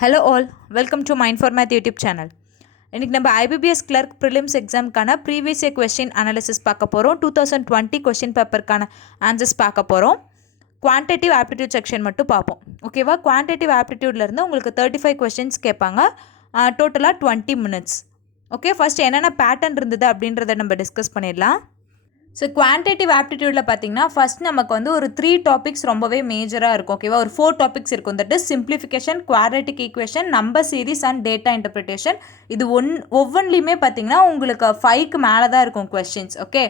Hello all, welcome to Mind for Math YouTube channel. இன்னைக்கு நம்ம IBPS clerk prelims examக்கான previous year question analysis பார்க்க போகிறோம். 2020 question paperக்கான answers பார்க்க போகிறோம். குவான்டிட்டிவ் ஆப்டிடியூட் செக்ஷன் மட்டும் பார்ப்போம். ஓகேவா? குவான்டிட்டிவ் ஆப்டிடியூட்லேருந்து உங்களுக்கு 35 கொஸ்டின்ஸ் கேட்பாங்க. டோட்டலாக 20 minutes. ஓகே, ஃபஸ்ட் என்னென்ன பேட்டர்ன் இருந்தது அப்படின்றத நம்ம டிஸ்கஸ் பண்ணிடலாம். ஸோ குவான்டிட்டிவ் ஆப்டிடியூடில் பார்த்தீங்கன்னா ஃபஸ்ட் நமக்கு வந்து ஒரு 3 டாபிக்ஸ் ரொம்பவே மேஜராக இருக்கும். ஓகேவா? ஒரு 4 டாபிக்ஸ் இருக்கும். That is simplification, quadratic equation, number series and data interpretation. இது ஒவ்வொன்றிலையுமே பார்த்தீங்கன்னா உங்களுக்கு 5க்கு மேலே தான் இருக்கும் கொஸ்டின்ஸ். ஓகே,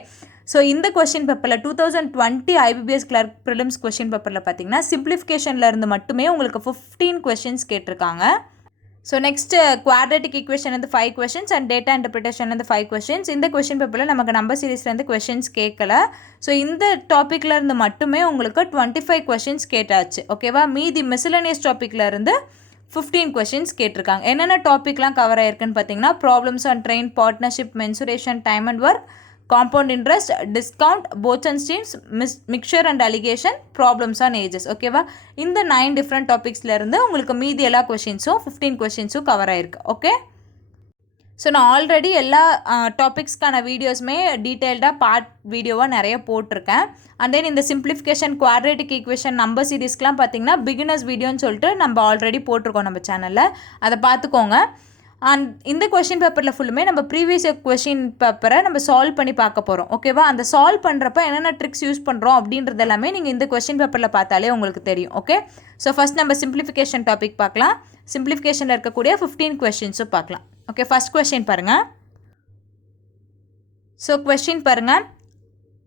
ஸோ இந்த கொஸ்டின் பேப்பரில் 2020 IBPS கிளர்க் ப்ரிலிம்ஸ் கொஸ்டின் பேப்பரில் பார்த்தீங்கன்னா சிம்பிளிஃபிகேஷனில் இருந்து மட்டுமே உங்களுக்கு 15 கொஸ்டின்ஸ் கேட்டிருக்காங்க. ஸோ நெக்ஸ்ட்டு குவாட்ரேட்டிக் ஈக்குவேஷன் வந்து 5 கொஸ்டின்ஸ் அண்ட் டேட்டா இன்டர்பிரிட்டேஷன் வந்து 5 கொஸ்டின்ஸ். இந்த கொஸ்டின் பேப்பரில் நமக்கு நம்பர் சீரிஸ்லேருந்து கொஸ்டின்ஸ் கேட்கல. ஸோ இந்த டாப்பிக்கில் இருந்து மட்டுமே உங்களுக்கு 25 கொஸ்டின்ஸ் கேட்டாச்சு. ஓகேவா? மீதி மிஸ்லனியஸ் டாப்பிக்கில் இருந்து 15 கொஸ்டின்ஸ் கேட்டிருக்காங்க. என்னென்ன டாப்பிக்லாம் கவர் ஆயிருக்குன்னு பார்த்தீங்கன்னா problems on train, partnership, mensuration, time and work, compound interest, discount, boats and streams, mixture and alligation, problems on ages. ஓகேவா? இந்த 9 டிஃப்ரெண்ட் டாபிக்ஸ்லேருந்து உங்களுக்கு மீதி எல்லா கொஷின்ஸும் 15 கொஷின்ஸும் கவர் ஆயிருக்கு. ஓகே, ஸோ நான் ஆல்ரெடி எல்லா டாபிக்ஸ்க்கான வீடியோஸுமே டீட்டெயில்டாக பார்ட் வீடியோவாக நிறைய போட்டிருக்கேன். அண்ட் தென் இந்த சிம்பிளிஃபிகேஷன், குவாட்ரேட்டிக் ஈக்குவேஷன், நம்பர் சீரிஸ்க்கெலாம் பார்த்தீங்கன்னா பிகினர்ஸ் வீடியோன்னு சொல்லிட்டு நம்ம ஆல்ரெடி போட்டிருக்கோம் நம்ம சேனலில். அதை பார்த்துக்கோங்க. அண்ட் இந்த கொஷின் பேப்பரில் ஃபுல்லுமே நம்ம ப்ரீவியஸ் கொஷின் பேப்பரை நம்ம சால்வ் பண்ணி பார்க்க போகிறோம். ஓகேவா? அந்த சால்வ் பண்ணுறப்ப என்னென்ன ட்ரிக்ஸ் யூஸ் பண்ணுறோம் அப்படின்றது எல்லாமே நீங்கள் இந்த கொஷின் பேப்பரில் பார்த்தாலே உங்களுக்கு தெரியும். ஓகே, ஸோ ஃபஸ்ட் நம்ம சிம்பிளிஃபிகேஷன் டாபிக் பார்க்கலாம். சிம்பிளிஃபிகேஷனில் இருக்கக்கூடிய 15 கொஷின்ஸும் பார்க்கலாம். ஓகே, ஃபஸ்ட் கொஷின் பாருங்கள். ஸோ கொஷின் பாருங்கள்.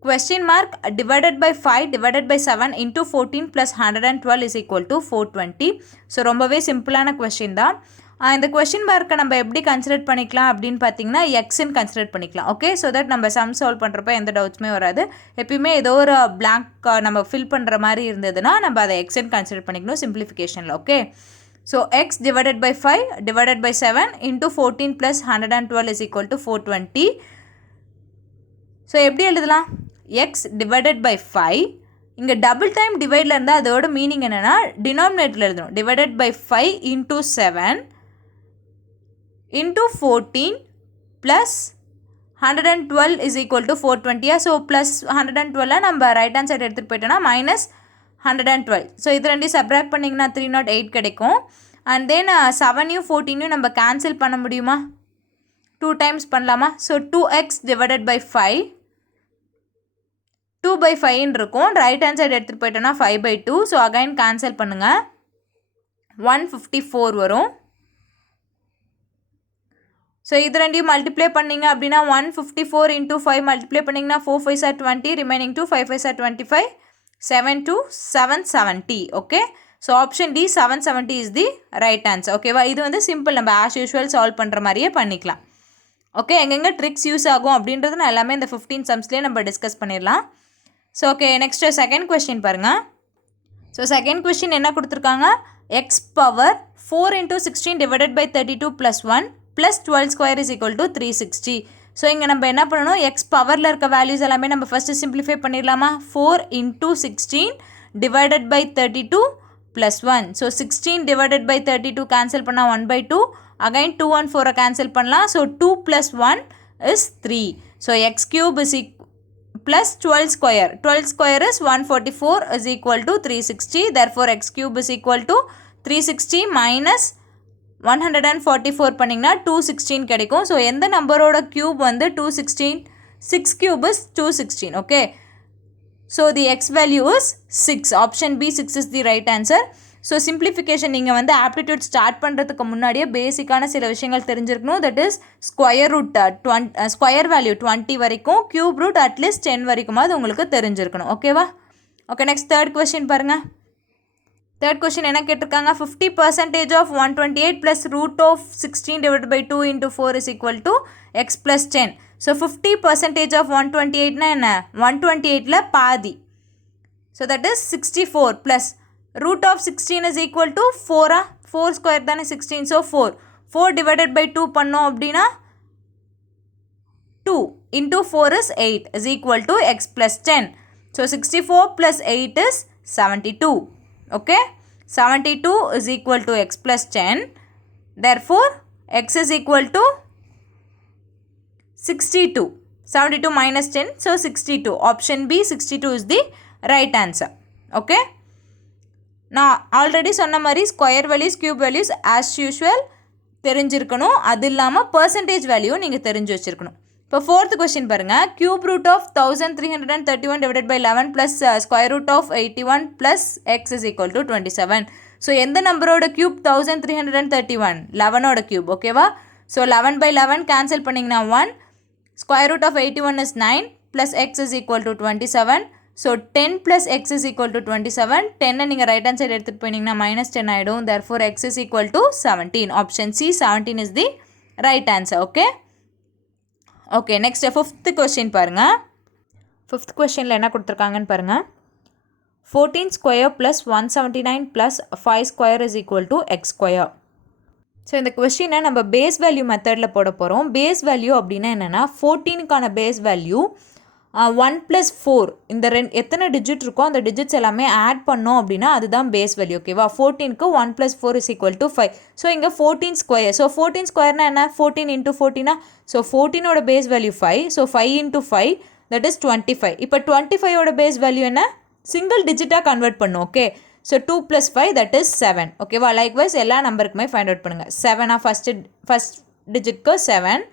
Question mark divided by 5 divided by 7 into 14 plus 112 is equal to 420. So ரொம்பவே சிம்பிளான கொஷின் தான். இந்த கொஷின் மார்க்கை நம்ம எப்படி கன்சிடர் பண்ணிக்கலாம் அப்படின்னு பார்த்தீங்கன்னா எக்ஸ்ன்னு கன்சிடர் பண்ணிக்கலாம். ஓகே, ஸோ தட் நம்ம சம் சால்வ் பண்ணுறப்ப எந்த டவுட்ஸுமே வராது. எப்பயுமே ஏதோ ஒரு பிளாங்க் நம்ம ஃபில் பண்ணுற மாதிரி இருந்ததுன்னா நம்ம அதை எக்ஸ்ன்னு கன்சிடர் பண்ணிக்கணும் சிம்பிளிஃபிகேஷனில். Okay, so x divided by 5 divided by 7 into 14 plus 112 is equal to 420. So எப்படி எழுதலாம்? எக்ஸ் டிவைடட் பை 5, இங்கே டபுள் டைம் டிவைடில் இருந்தால் அதோட மீனிங் என்னென்னா டினாமினேட்டரில் எழுதணும். Divided by 5 into 7 into 14 plus 112 is equal to 420. So plus 112 நம்ம ரைட் ஹேண்ட் சைடு எடுத்துகிட்டு போயிட்டோன்னா மைனஸ் 112. ஸோ இது ரெண்டையும் சப்ராக்ட் பண்ணிங்கன்னா 308 கிடைக்கும். அண்ட் தென் 7யும் 14யும் நம்ம கேன்சல் பண்ண முடியுமா? 2 டைம்ஸ் பண்ணலாமா? So 2x divided by 5 2 by 5 இருக்கும். ரைட் ஹேண்ட் சைடு எடுத்துகிட்டு போயிட்டோன்னா 5/2. ஸோ அகைன் கேன்சல் பண்ணுங்கள், 154 வரும். ஸோ இது ரெண்டையும் மல்டிப்ளை பண்ணிங்க அப்படின்னா 154 இன்ட்டு 5 மல்டிப்ளை பண்ணிங்கன்னா 4 5s are 20, remaining 2 5 5s are 25, 7 2 770. Okay, so option D 770 is the right answer. ஓகேவா? இது வந்து சிம்பிள், நம்ம ஆஸ் யூஷுவல் சால்வ் பண்ணுற மாதிரியே பண்ணிக்கலாம். ஓகே, எங்கெங்கே ட்ரிக்ஸ் யூஸ் ஆகும் அப்படின்றது நான் எல்லாமே இந்த 15 சம்ஸ்லேயே நம்ம டிஸ்கஸ் பண்ணிடலாம். So okay, next second question பாருங்கள். ஸோ செகண்ட் கொஸ்டின் என்ன கொடுத்துருக்காங்க? X power 4 into 16 divided by 32 plus 1 plus 12 square is equal to 360. So இங்கே நம்ம என்ன பண்ணணும்? எக்ஸ் பவரில் இருக்க வேல்யூஸ் எல்லாமே நம்ம ஃபஸ்ட்டு சிம்பிளிஃபை பண்ணிடலாமா? 4 into 16 divided by 32 plus 1. So 16 divided by 32 cancel பண்ணால் 1/2. அகைன் 2 and 4 கேன்சல் பண்ணலாம். So 2 + 1 is 3. So x cube is plus 12 square. 12 square is 144 is equal to 360. Therefore, x cube is equal to 360 minus 144 பண்ணிங்கன்னா 216 கிடைக்கும். So எந்த நம்பரோட cube வந்து 216? 6 cube is 216. Okay, so the x value is 6. Option B 6 is the right answer. So simplification நீங்கள் வந்து aptitude start பண்ணுறதுக்கு முன்னாடியே பேசிக்கான சில விஷயங்கள் தெரிஞ்சிருக்கணும். That is square root square value 20 வரைக்கும், கியூப் ரூட் அட்லீஸ்ட் 10 வரைக்கும் அது உங்களுக்கு தெரிஞ்சிருக்கணும். ஓகேவா? ஓகே, நெக்ஸ்ட் தேர்ட் கொஸ்டின் பாருங்கள். தேர்ட் கொஸ்டின் என்ன கேட்டிருக்காங்க? 50% of 128 plus root of 16 divide by 2 into 4 is equal to x plus 10. So 50% of 128னா என்ன? 128ல் பாதி. So that is 64 plus root of 16 is equal to 4. 4 square தானே 16. ஸோ 4 divided by 2 பண்ணோம் அப்படின்னா 2 into 4 is 8 is equal to x plus 10. So 64 plus 8 is 72. Okay, 72 is equal to x plus 10. Therefore, x is equal to 62. 72 minus 10, so 62. Option B, 62 is the right answer. Okay. நான் already சொன்ன மாதிரி square values cube values as usual தெரிஞ்சிருக்கணும். அது இல்லாமல் percentage value நீங்கள் தெரிஞ்சு வச்சுருக்கணும். இப்போ ஃபோர்த் கொஸ்டின் பாருங்கள். Cube root of 1331 divided by 11 plus square root of 81 plus x is equal to 27. So எந்த நம்பரோட கியூப் 1331? 11ஓட கியூப். ஓகேவா? ஸோ 11 by 11 கேன்சல் பண்ணிங்கன்னா 1. Square root of 81 is 9 plus x is equal to 27. So 10 plus x is equal to 27. 10 நீங்கள் right hand side எடுத்துட்டு போனீங்கன்னா minus 10 ஆயிடும். Therefore x is equal to 17. Option C, 17 is the right answer. Okay. Okay, next fifth question பாருங்க. Fifth questionல என்ன கொடுத்துருக்காங்கன்னு பாருங்க. 14 square plus 179 plus 5 square is equal to x square. So இந்த கொஸ்டினை நம்ம பேஸ் வேல்யூ மெத்தடில் போட போகிறோம். பேஸ் வேல்யூ அப்படின்னா என்னென்னா 14க்கான பேஸ் வேல்யூ 1 + 4 இந்த எத்தனை டிஜிட் இருக்கோ அந்த டிஜிட்ஸ் எல்லாமே ஆட் பண்ணோம் அப்படின்னா அதுதான் பேஸ் வேல்யூ. ஓகேவா? 14க்கு 1 + 4 is equal to 5. ஸோ இங்கே 14 ஸ்கொயர். ஸோ 14 ஸ்கொயர்னா என்ன? 14 into 14. ஸோ 14ஓட base value 5. So 5 into 5 that is 25. இப்போ 25ஓட பேஸ் வேல்யூ என்ன? சிங்கிள் டிஜிட்டாக கன்வெர்ட் பண்ணும். ஓகே. So 2 + 5 that is 7. ஓகேவா? லைக்வைஸ் எல்லா நம்பருக்குமே ஃபைண்ட் அவுட் பண்ணுங்கள். 7 ஃபஸ்ட் டிஜிட்க்கு 7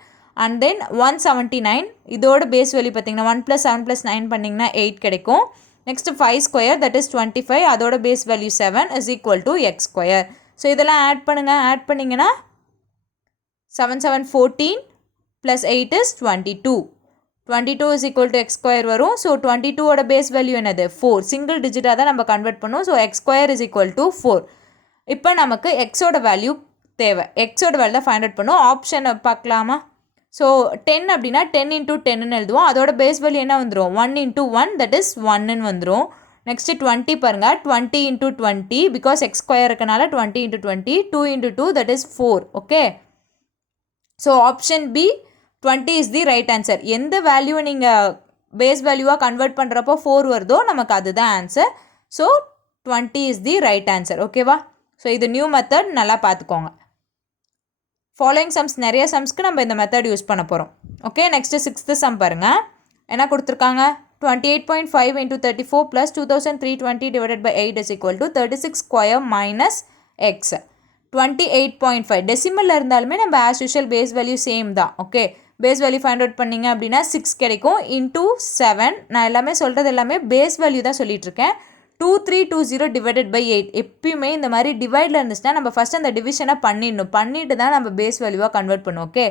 அண்ட் தென் 179 இதோட பேஸ் வேல்யூ பார்த்தீங்கன்னா 1 + 7 + 9 பண்ணிங்கன்னா 8 கிடைக்கும். நெக்ஸ்ட் 5 ஸ்கொயர் that is 25 அதோட base value 7 is equal to x square. So இதெல்லாம் ஆட் பண்ணுங்கள். ஆட் பண்ணிங்கன்னா 7 7 14 + 8 is 22. 22 is equal to x square வரும். ஸோ 22ஓட பேஸ் வேல்யூ என்னது? 4. சிங்கிள் டிஜிட்டாக தான் நம்ம கன்வெர்ட் பண்ணுவோம். So x square is equal to 4. இப்போ நமக்கு எக்ஸோட வேல்யூ தேவை. எக்ஸோட வேல்யூ தான் ஃபைண்ட் அவுட் பண்ணுவோம். ஆப்ஷனை பார்க்கலாமா? ஸோ 10 அப்படின்னா 10 into 10ன்னு எழுதுவோம். அதோட பேஸ் வேல்யூ என்ன வந்துடும்? 1 into 1 that is 1ன்னு வந்துடும். நெக்ஸ்ட்டு 20 பாருங்கள். 20 into 20 பிகாஸ் எக்ஸ் ஸ்கொயர் இருக்கனால 20 into 20. 2 into 2 that is 4. Okay. So option B 20 is the right answer. எந்த வேல்யூவை நீங்கள் பேஸ் வேல்யூவாக கன்வெர்ட் பண்ணுறப்போ 4 வருதோ நமக்கு அதுதான் answer. So 20 is the right answer. ஓகேவா? ஸோ இது நியூ மெத்தட், நல்லா பார்த்துக்கோங்க. ஃபாலோயிங் சம்ஸ் நிறைய சம்ஸ்க்கு நம்ம இந்த மெத்தட் யூஸ் பண்ண போகிறோம். ஓகே. நெக்ஸ்ட்டு 6th சம் பாருங்கள். என்ன கொடுத்துருக்காங்க? 28.5 into 34 plus 2320 divided by 8 is equal to 36 square minus x. 28.5 டெசிமலில் இருந்தாலுமே நம்ம as usual base value same தான். Okay. Base value find out பண்ணிங்க அப்படின்னா 6 கிடைக்கும். இன்டூ 7. நான் எல்லாமே சொல்கிறது எல்லாமே பேஸ் வேல்யூ தான் சொல்லிகிட்ருக்கேன். 2320 டிவைடட் பை 8. எப்பயுமே இந்த மாதிரி டிவைடில் இருந்துச்சுன்னா நம்ம ஃபஸ்ட் அந்த டிவிஷனை பண்ணிட்டு தான் நம்ம பேஸ் வேல்யூவாக கன்வெர்ட் பண்ணுவோம். ஓகே.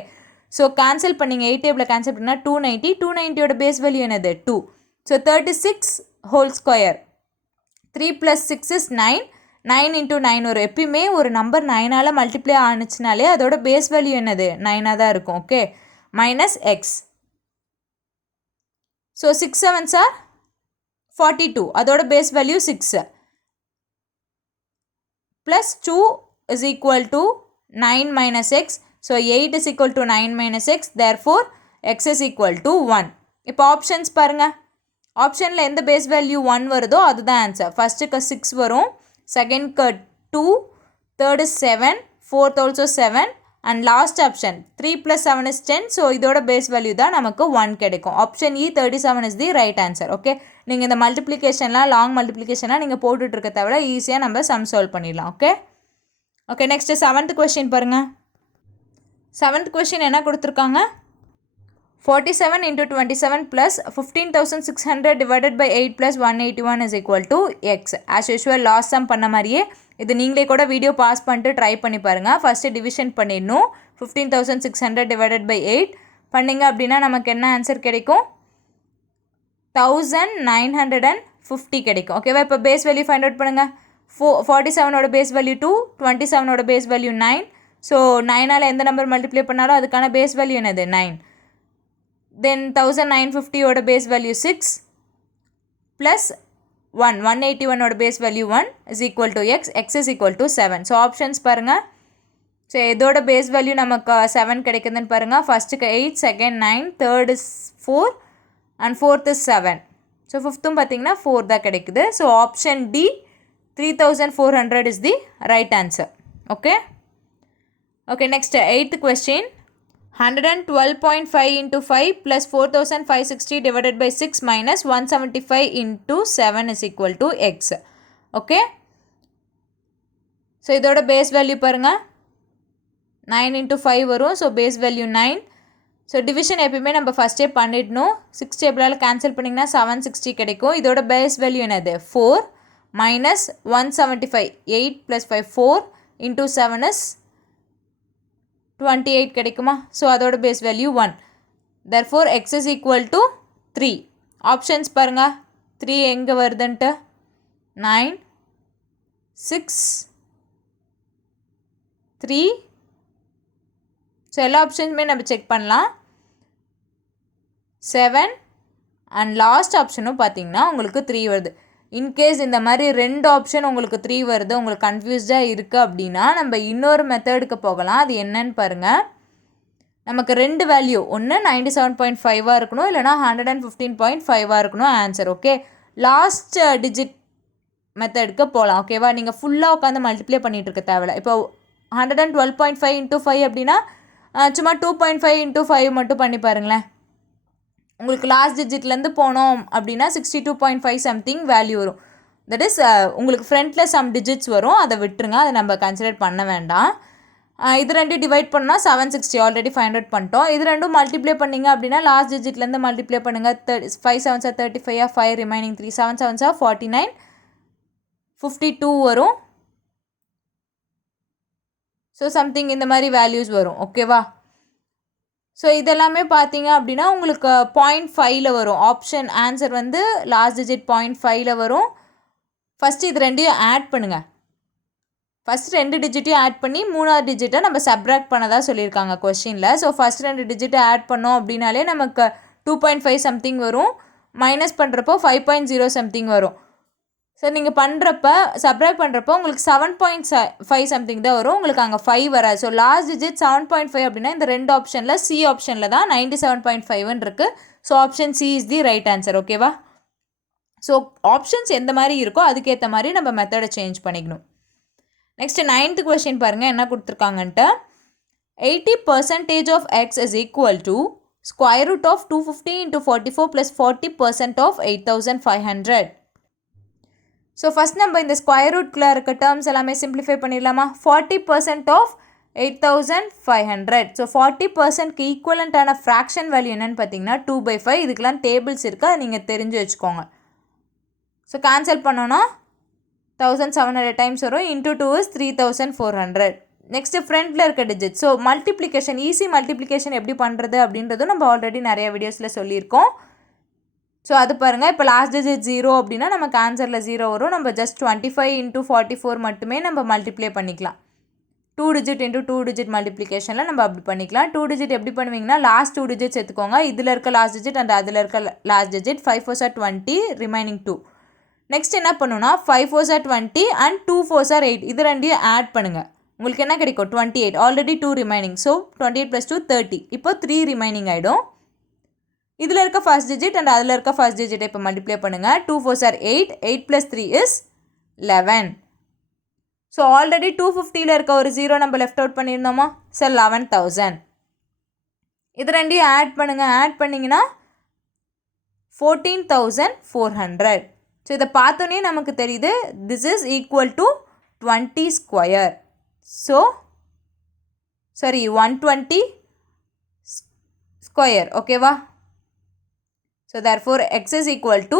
ஸோ கேன்சல் பண்ணிங்க. 8 டேபிளில் கேன்சல் பண்ணால் 290. 290ஓட பேஸ் வேல்யூ என்னது? 2. So 36 whole square. 3 + 6 is 9. 9 into 9 வரும். எப்பயுமே ஒரு நம்பர் 9ஆல் மல்டிப்ளை ஆனிச்சுனாலே அதோட பேஸ் வேல்யூ என்னது? 9ஆக தான் இருக்கும். Okay. Minus x. So 6 7s are 42. அதோட base value 6 plus 2 is equal to 9 minus x. So 8 is equal to 9 minus x. therefore x is equal to 1. இப்போ ஆப்ஷன்ஸ் பாருங்கள். ஆப்ஷனில் எந்த பேஸ் வேல்யூ 1 வருதோ அதுதான் ஆன்சர். ஃபஸ்ட்டுக்கு 6 வரும், செகண்ட்க்கு 2, third 7, fourth also 7 and last option 3 + 7 is 10. So இதோட base value தான் நமக்கு 1 கிடைக்கும். Option E 37 is the right answer. Okay. நீங்கள் இந்த மல்டிப்ளிகேஷன்லாம் லாங் மல்டிப்ளிகேஷன்லாம் நீங்கள் போட்டுட்ருக்க தவிர ஈஸியாக நம்ம சம் சால்வ் பண்ணிடலாம். Okay. Okay. Next 7th question பாருங்கள். 7th கொஸ்டின் என்ன கொடுத்துருக்காங்க? 47 into 27 plus 15,600 divided by 8 plus 181 is equal to x. As usual last some பண்ண மாதிரியே இது நீங்களே கூட வீடியோ பாஸ் பண்ணிட்டு ட்ரை பண்ணி பாருங்கள். ஃபஸ்ட்டு டிவிஷன் பண்ணிடணும். 15,600 divided by 8 பண்ணிங்க அப்படின்னா நமக்கு என்ன ஆன்சர் கிடைக்கும்? 1950 கிடைக்கும். ஓகேவா? இப்போ பேஸ் வேல்யூ ஃபைண்ட் அவுட் பண்ணுங்கள். 47ஓட பேஸ் வேல்யூ 2, 27ஓட பேஸ் வேல்யூ 9. ஸோ 9ஆல் எந்த நம்பர் மல்டிப்ளை பண்ணாலும் அதுக்கான பேஸ் வேல்யூ என்னது? 9. தென் 1950ஓட பேஸ் வேல்யூ 6 ப்ளஸ் 181ஓட base value 1 is equal to x. x is equal to 7. So options பாருங்கள். ஸோ இதோட பேஸ் வேல்யூ நமக்கு 7 கிடைக்குதுன்னு பாருங்கள். ஃபஸ்ட்டுக்கு 8, second 9, third 4 and fourth 7. So ஃபிஃப்த்தும் பார்த்தீங்கன்னா 4 தான் கிடைக்குது. So option D 3400 is the right answer. Okay. Okay, next 8th question. 112.5 into 5 plus 4560 divided by 6 minus 175 into 7 is equal to x. Okay. So இதோட base value பாருங்க 9 into 5 வரும். So base value 9. So division எப்பயுமே நம்ம ஃபஸ்ட்டே பண்ணிடணும். 6 டேபிளால் cancel பண்ணிங்கன்னா 760 கிடைக்கும். இதோட base value என்னது 4 minus 175 8 plus 5 4 into 7 is 28 கிடைக்குமா. ஸோ அதோட base value 1. therefore x is equal to 3. Options பாருங்க 3 எங்கே வருதுன்ட்டு 9 6 3. ஸோ எல்லா ஆப்ஷன்ஸுமே நம்ம செக் பண்ணலாம் 7 அண்ட் லாஸ்ட் ஆப்ஷனும் பார்த்தீங்கன்னா உங்களுக்கு 3 வருது. இன்கேஸ் இந்த மாதிரி 2 ஆப்ஷன் உங்களுக்கு 3 வருது, உங்களுக்கு கன்ஃபியூஸ்டாக இருக்குது அப்படின்னா நம்ம இன்னொரு மெத்தடுக்கு போகலாம். அது என்னன்னு பாருங்கள். நமக்கு 2 வேல்யூ, ஒன்று 97.5 இருக்கணும், இல்லைனா 115.5 இருக்கணும் ஆன்சர். ஓகே, லாஸ்ட் டிஜிட் மெத்தடுக்கு போகலாம். ஓகேவா, நீங்கள் ஃபுல்லாக உட்காந்து மல்டிப்ளை பண்ணிகிட்டு இருக்க தேவையில்ல. இப்போ 112.5 into 5 அப்படின்னா சும்மா 2.5 into 5 மட்டும் பண்ணி பாருங்களேன். உங்களுக்கு லாஸ்ட் டிஜிட்லேருந்து போனோம் அப்படின்னா 62.5 சம்திங் வேல்யூ வரும். தட் இஸ் உங்களுக்கு ஃப்ரண்ட்டில் சம் டிஜிட்ஸ் வரும், அதை விட்டுருங்க, அதை நம்ம கன்சிடர் பண்ண வேண்டாம். இது ரெண்டும் டிவைட் பண்ணால் 760 ஆல்ரெடி ஃபைண்ட் அவுட் பண்ணிட்டோம். இது ரெண்டும் மல்டிப்ளை பண்ணிங்க அப்படின்னா லாஸ்ட் டிஜிட்லேருந்து மல்டிப்ளை பண்ணுங்கள். 5 7s 35, 5 ரிமைனிங் 3 7 7s 49 52 வரும். ஸோ சம்திங் இந்த மாதிரி வேல்யூஸ் வரும். ஓகேவா, ஸோ இதெல்லாமே பார்த்தீங்க அப்படின்னா உங்களுக்கு 0.5 வரும். ஆப்ஷன் ஆன்சர் வந்து லாஸ்ட் டிஜிட் 0.5 வரும். ஃபஸ்ட்டு இது ரெண்டையும் ஆட் பண்ணுங்கள். ஃபஸ்ட் 2 டிஜிட்டையும் ஆட் பண்ணி 3ஆவது டிஜிட்டை நம்ம சப்ராக்ட் பண்ணதாக சொல்லியிருக்காங்க கொஸ்டினில். ஸோ ஃபஸ்ட் 2 டிஜிட்டை ஆட் பண்ணோம் அப்படின்னாலே நமக்கு 2.5 சம்திங் வரும். மைனஸ் பண்ணுறப்போ 5.0 சம்திங் வரும். ஸோ நீங்கள் பண்ணுறப்ப சப்ராக்ட் பண்ணுறப்போ உங்களுக்கு 7.5 சம்திங் தான் வரும், உங்களுக்கு அங்கே 5 வராது. ஸோ லாஸ்ட் டிஜிட் 7.5 அப்படின்னா இந்த 2 ஆப்ஷனில் சி ஆப்ஷனில் தான் 97.5 இருக்குது. So option C is the right answer. ஓகேவா, ஸோ ஆப்ஷன்ஸ் எந்த மாதிரி இருக்கோ அதுக்கேற்ற மாதிரி நம்ம மெத்தடை சேஞ்ச் பண்ணிக்கணும். நெக்ஸ்ட் 9th கொஸ்டின் பாருங்கள் என்ன கொடுத்துருக்காங்கன்ட்டு. 80% of x is equal to square root of 250 into 44 plus 40% of 8500. So first நம்ம இந்த ஸ்கொயர் ரூட்குள்ளே இருக்க டேர்ம்ஸ் எல்லாமே சிம்பிளிஃபை பண்ணிடலாமா. 40% ஆஃப் 8500. ஸோ 40%க்கு ஈக்குவலண்ட்டான ஃப்ராக்ஷன் வேல்யூ என்னென்னு பார்த்தீங்கன்னா 2/5. இதுக்கெலாம் டேபிள்ஸ் இருக்குது, அதை நீங்கள் தெரிஞ்சு வச்சுக்கோங்க. ஸோ கேன்சல் பண்ணோன்னா 1700 டைம்ஸ் வரும். Into 2 is 3400. நெக்ஸ்ட்டு ஃப்ரண்ட்டில் இருக்க digit. So multiplication, easy multiplication எப்படி பண்ணுறது அப்படின்றதும் நம்ம ஆல்ரெடி நிறைய வீடியோஸில் சொல்லியிருக்கோம். ஸோ அது பாருங்கள். இப்போ லாஸ்ட் டிஜிட் 0 அப்படின்னா நமக்கு ஆன்சரில் 0 வரும். நம்ம ஜஸ்ட் 25 into 44 மட்டுமே நம்ம மல்டிப்ளை பண்ணிக்கலாம். 2 டிஜிட் into 2 டிஜிட் மல்டிப்ளிகேஷனில் நம்ம அப்படி பண்ணிக்கலாம். 2 டிஜிட் எப்படி பண்ணுவீங்கன்னா லாஸ்ட் 2 டிஜிட்ஸ் எடுத்துக்கோங்க. இதில் இருக்க லாஸ்ட் டிஜிட் அண்ட் அதில் இருக்க last digit. 5 4s are 20, remaining 2. Next என்ன பண்ணுன்னா 5 4s are 20 and 2 4s are 8. இது ரெண்டையும் ஆட் பண்ணுங்கள். உங்களுக்கு என்ன கிடைக்கும் 28. Already 2 remaining. ஸோ 28 + 2 30. இப்போ 3 ரிமைனிங் ஆகிடும். இதில் இருக்க ஃபர்ஸ்ட் டிஜிட் அண்ட் அதில் இருக்க ஃபர்ஸ்ட் டிஜிட்டை இப்போ மல்டிப்ளை பண்ணுங்கள். 2 4s are 8. 8 + 3 is 11. So already 250ல் இருக்க ஒரு 0 நம்ம லெஃப்ட் அவுட் பண்ணியிருந்தோமா. ஸோ 11000. இது ரெண்டையும் ஆட் பண்ணுங்கள். ஆட் பண்ணிங்கன்னா 14400. ஸோ இதை பார்த்தோன்னே நமக்கு தெரியுது this is equal to 20 square. So sorry 120 square. ஓகேவா, so therefore x is equal to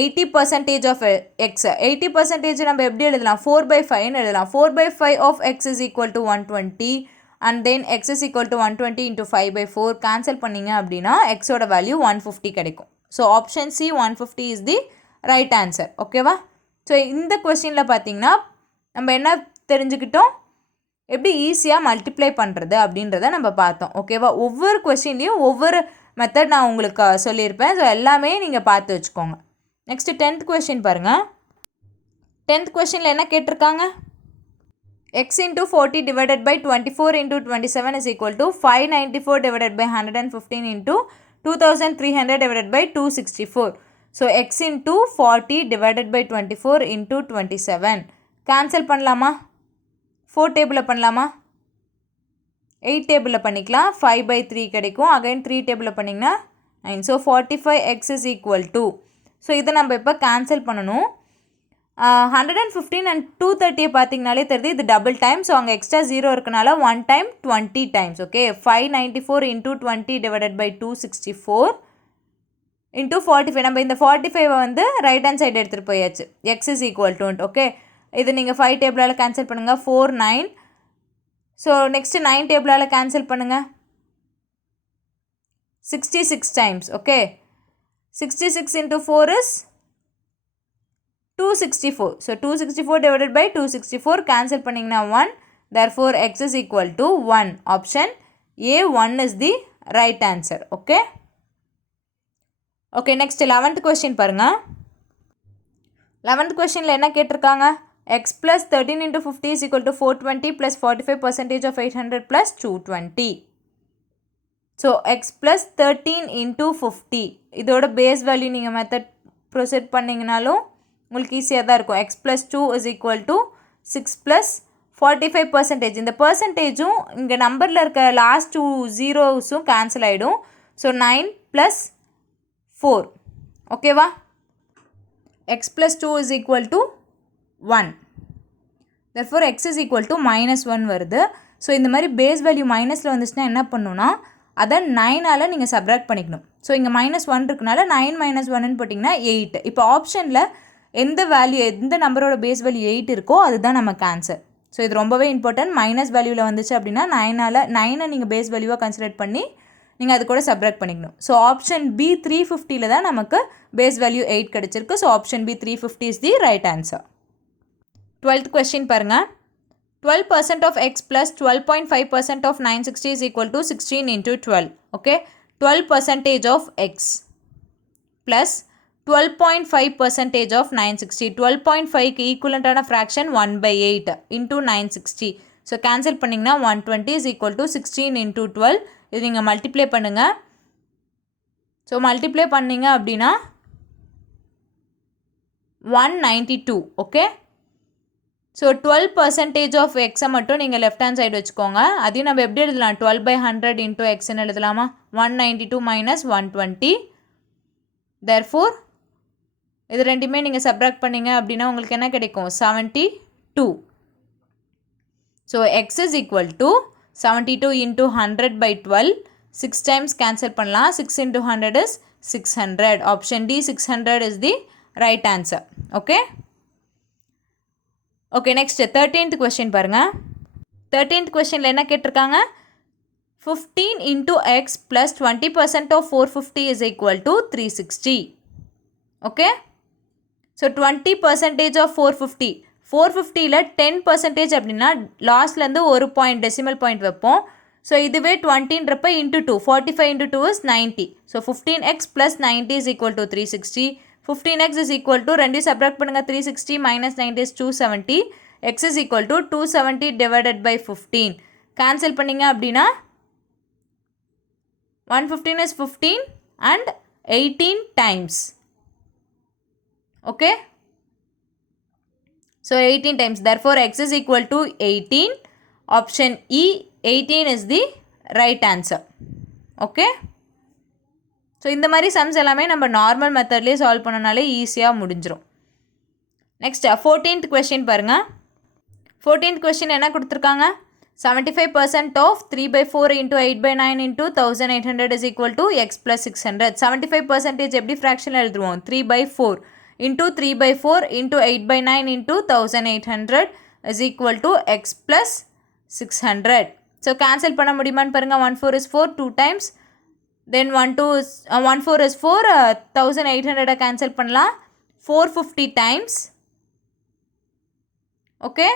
80% of x. 80% நம்ம எப்படி எழுதலாம் 4/5 எழுதலாம். 4/5 of x is equal to 120 and then x is equal to 120 into 5/4 cancel பண்ணிங்க அப்படின்னா xோட வேல்யூ 150 கிடைக்கும். So option C 150 is the right answer. ஓகேவா, so இந்த கொஸ்டினில் பார்த்தீங்கன்னா நம்ம என்ன தெரிஞ்சுக்கிட்டோம், எப்படி ஈஸியாக மல்டிப்ளை பண்ணுறது அப்படின்றத நம்ம பார்த்தோம். ஓகேவா, ஒவ்வொரு கொஸ்டின்லேயும் ஒவ்வொரு மெத்தட் நான் உங்களுக்கு சொல்லியிருப்பேன். ஸோ எல்லாமே நீங்கள் பார்த்து வச்சுக்கோங்க. நெக்ஸ்ட்டு 10th கொஸ்டின் பாருங்கள். 10th கொஸ்டினில் என்ன கேட்டிருக்காங்க, x into 40 divided by 24 into 27 is equal to 594 divided by 115 into 2300 divided by 264. So x into 40 divided by 24 into 27 cancel பண்ணலாமா? 4 டேபிளில் பண்ணலாமா? 8 டேபிளில் பண்ணிக்கலாம். 5/3 கிடைக்கும். அகைன் 3 டேபிளில் பண்ணிங்கன்னா 9. So 45x is equal to, so இதை நம்ம இப்போ கேன்சல் பண்ணணும். 115 அண்ட் 230 பார்த்தீங்கனாலே தெரியுது இது டபுள் டைம். ஸோ அங்கே எக்ஸ்ட்ரா 0 இருக்கனால 1 time 20 times. Okay, 594 into 20 divided by 264 into 45. நம்ம இந்த 45 வந்து ரைட் ஹேண்ட் சைடு எடுத்துகிட்டு போயாச்சு. X is equal to, okay, இது நீங்கள் 5 டேபிளால் கேன்சல் பண்ணுங்கள். 4 9. ஸோ நெக்ஸ்ட்டு 9 டேபிளால் கேன்சல் பண்ணுங்கள். 66 times. Okay, 66 into 4 is 264. So 264 divided by 264 cancel பண்ணிங்கன்னா 1. therefore x is equal to 1. Option A1 is the right answer. Okay okay next 11th question பாருங்கள். 11th கொஸ்டினில் என்ன கேட்டிருக்காங்க? x plus 13 into 50 is equal to 420 plus 45% of 800 plus 220. So x plus 13 into 50 இதோட base value நீங்கள் method proceed பண்ணிங்கனாலும் உங்களுக்கு ஈஸியாக தான் இருக்கும். x plus 2 is equal to 6 plus 45%. இந்த பர்சன்டேஜும் இங்கே நம்பரில் இருக்க லாஸ்ட் 2 ஜீரோஸும் கேன்சல் ஆகிடும். So 9 plus 4. ஓகேவா? x plus 2 is equal to 1. therefore x is equal to -1 வருது. ஸோ இந்த மாதிரி பேஸ் வேல்யூ மைனஸில் வந்துச்சுன்னா என்ன பண்ணணும்னா அதை 9ஆல் நீங்கள் சப்ராக்ட் பண்ணிக்கணும். ஸோ இங்கே -1 இருக்குனால 9 - 1ன்னு போட்டிங்கன்னா 8. இப்போ ஆப்ஷனில் எந்த வேல்யூ எந்த நம்பரோட பேஸ் வேல்யூ 8 இருக்கோ அதுதான் நமக்கு ஆன்சர். ஸோ இது ரொம்பவே இம்பார்ட்டன்ட். மைனஸ் வேல்யூவில் வந்துச்சு அப்படின்னா 9ஐ நீங்கள் பேஸ் வேல்யூவாக கன்சிடர் பண்ணி நீங்கள் அது கூட சப்ராக்ட் பண்ணிக்கணும். ஸோ ஆப்ஷன் பி 350ல் தான் நமக்கு பேஸ் வேல்யூ 8 கிடச்சிருக்கு. So option B 350 is the right answer. 12th question பாருங்கள். 12% of x plus 12.5% of 960 is equal to 16 into 12. Okay, 12% of x plus 12.5% of 960. 12.5 ஈக்குவலண்டான ஃப்ராக்ஷன் 1/8 into 960. ஸோ கேன்சல் பண்ணிங்கன்னா 120 is equal to 16 into 12. இது நீங்கள் multiply பண்ணுங்கள். So multiply பண்ணிங்க அப்படின்னா 192. Okay, so 12% of எக்ஸை மட்டும் நீங்கள் லெஃப்ட் ஹேண்ட் சைடு வச்சுக்கோங்க. அதையும் நம்ம எப்படி எழுதலாம்? 12/100 இன்ட்டு எக்ஸ்ன்னு எழுதலாமா? 192 minus 120. therefore இது ரெண்டுமே நீங்கள் சப்ராக்ட் பண்ணிங்க அப்படின்னா உங்களுக்கு என்ன கிடைக்கும்? 72. So x is equal to 72 into 100/12. 6 times cancel பண்ணலாம். 6 into 100 is 600. Option D 600 is the right answer. Okay okay next 13th question பாருங்கள். 13th கொஸ்டினில் என்ன கேட்டிருக்காங்க? 15 into x plus 20% of 450 is equal to 360. Okay, so 20% of 450. 450ல் 10% அப்படின்னா லாஸ்ட்லேருந்து ஒரு point decimal point வைப்போம். ஸோ இதுவே 20ன்றப்ப into 2. 45 into 2 is 90. So 15x plus 90 is equal to 360. 15x is equal to ரெண்டையும் சப்ராக்ட் பண்ணுங்கள். 360 minus 90 is 270. x is equal to 270 divided by 15. Cancel பண்ணிங்க அப்படின்னா 115 is 15 and 18 times. Okay, so 18 times. therefore x is equal to 18. option E 18 is the right answer. Okay, so இந்த மாதிரி sums எல்லாமே நம்ம normal மெத்தட்லேயே solve பண்ணனாலே ஈஸியாக முடிஞ்சிடும். Next 14th question பாருங்கள். 14th question என்ன கொடுத்துருக்காங்க? 75% of 3/4 into 8/9 into 1800 is equal to x plus 600. 75% எப்படி ஃப்ராக்ஷனில் எழுதுவோம்? 3/4 into 3/4 into 8/9 into 1800 is equal to x plus 600. So cancel பண்ண முடியுமான்னு பாருங்கள். 1 4 is 4 2 times. then 1 4 is 4. 1800 cancel பண்ணலாம். 450 times. Okay,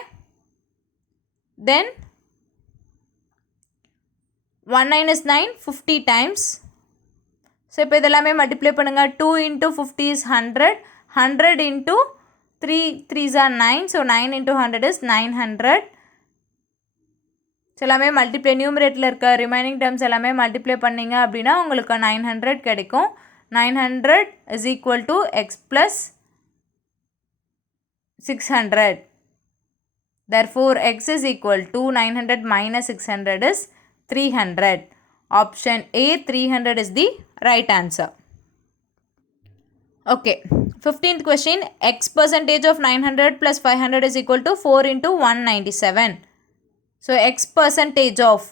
then 1 9 is 9. 50 times. So இப்போ இதெல்லாமே மல்டிப்ளை பண்ணுங்கள். 2 into 50 is 100. 100 into 3 3s are 9. So 9 into 100 is 900. So எல்லாமே multiply நியூமரேட்டில் இருக்க remaining terms எல்லாமே மல்டிப்ளை பண்ணிங்க அப்படின்னா உங்களுக்கு 900 கிடைக்கும். 900 is equal to x plus 600. Therefore, x is equal to 900 minus 600 is 300. Option A, 300 is the right answer. Okay, 15th question, x percentage of 900 plus 500 is equal to 4 into 197. So, x percentage of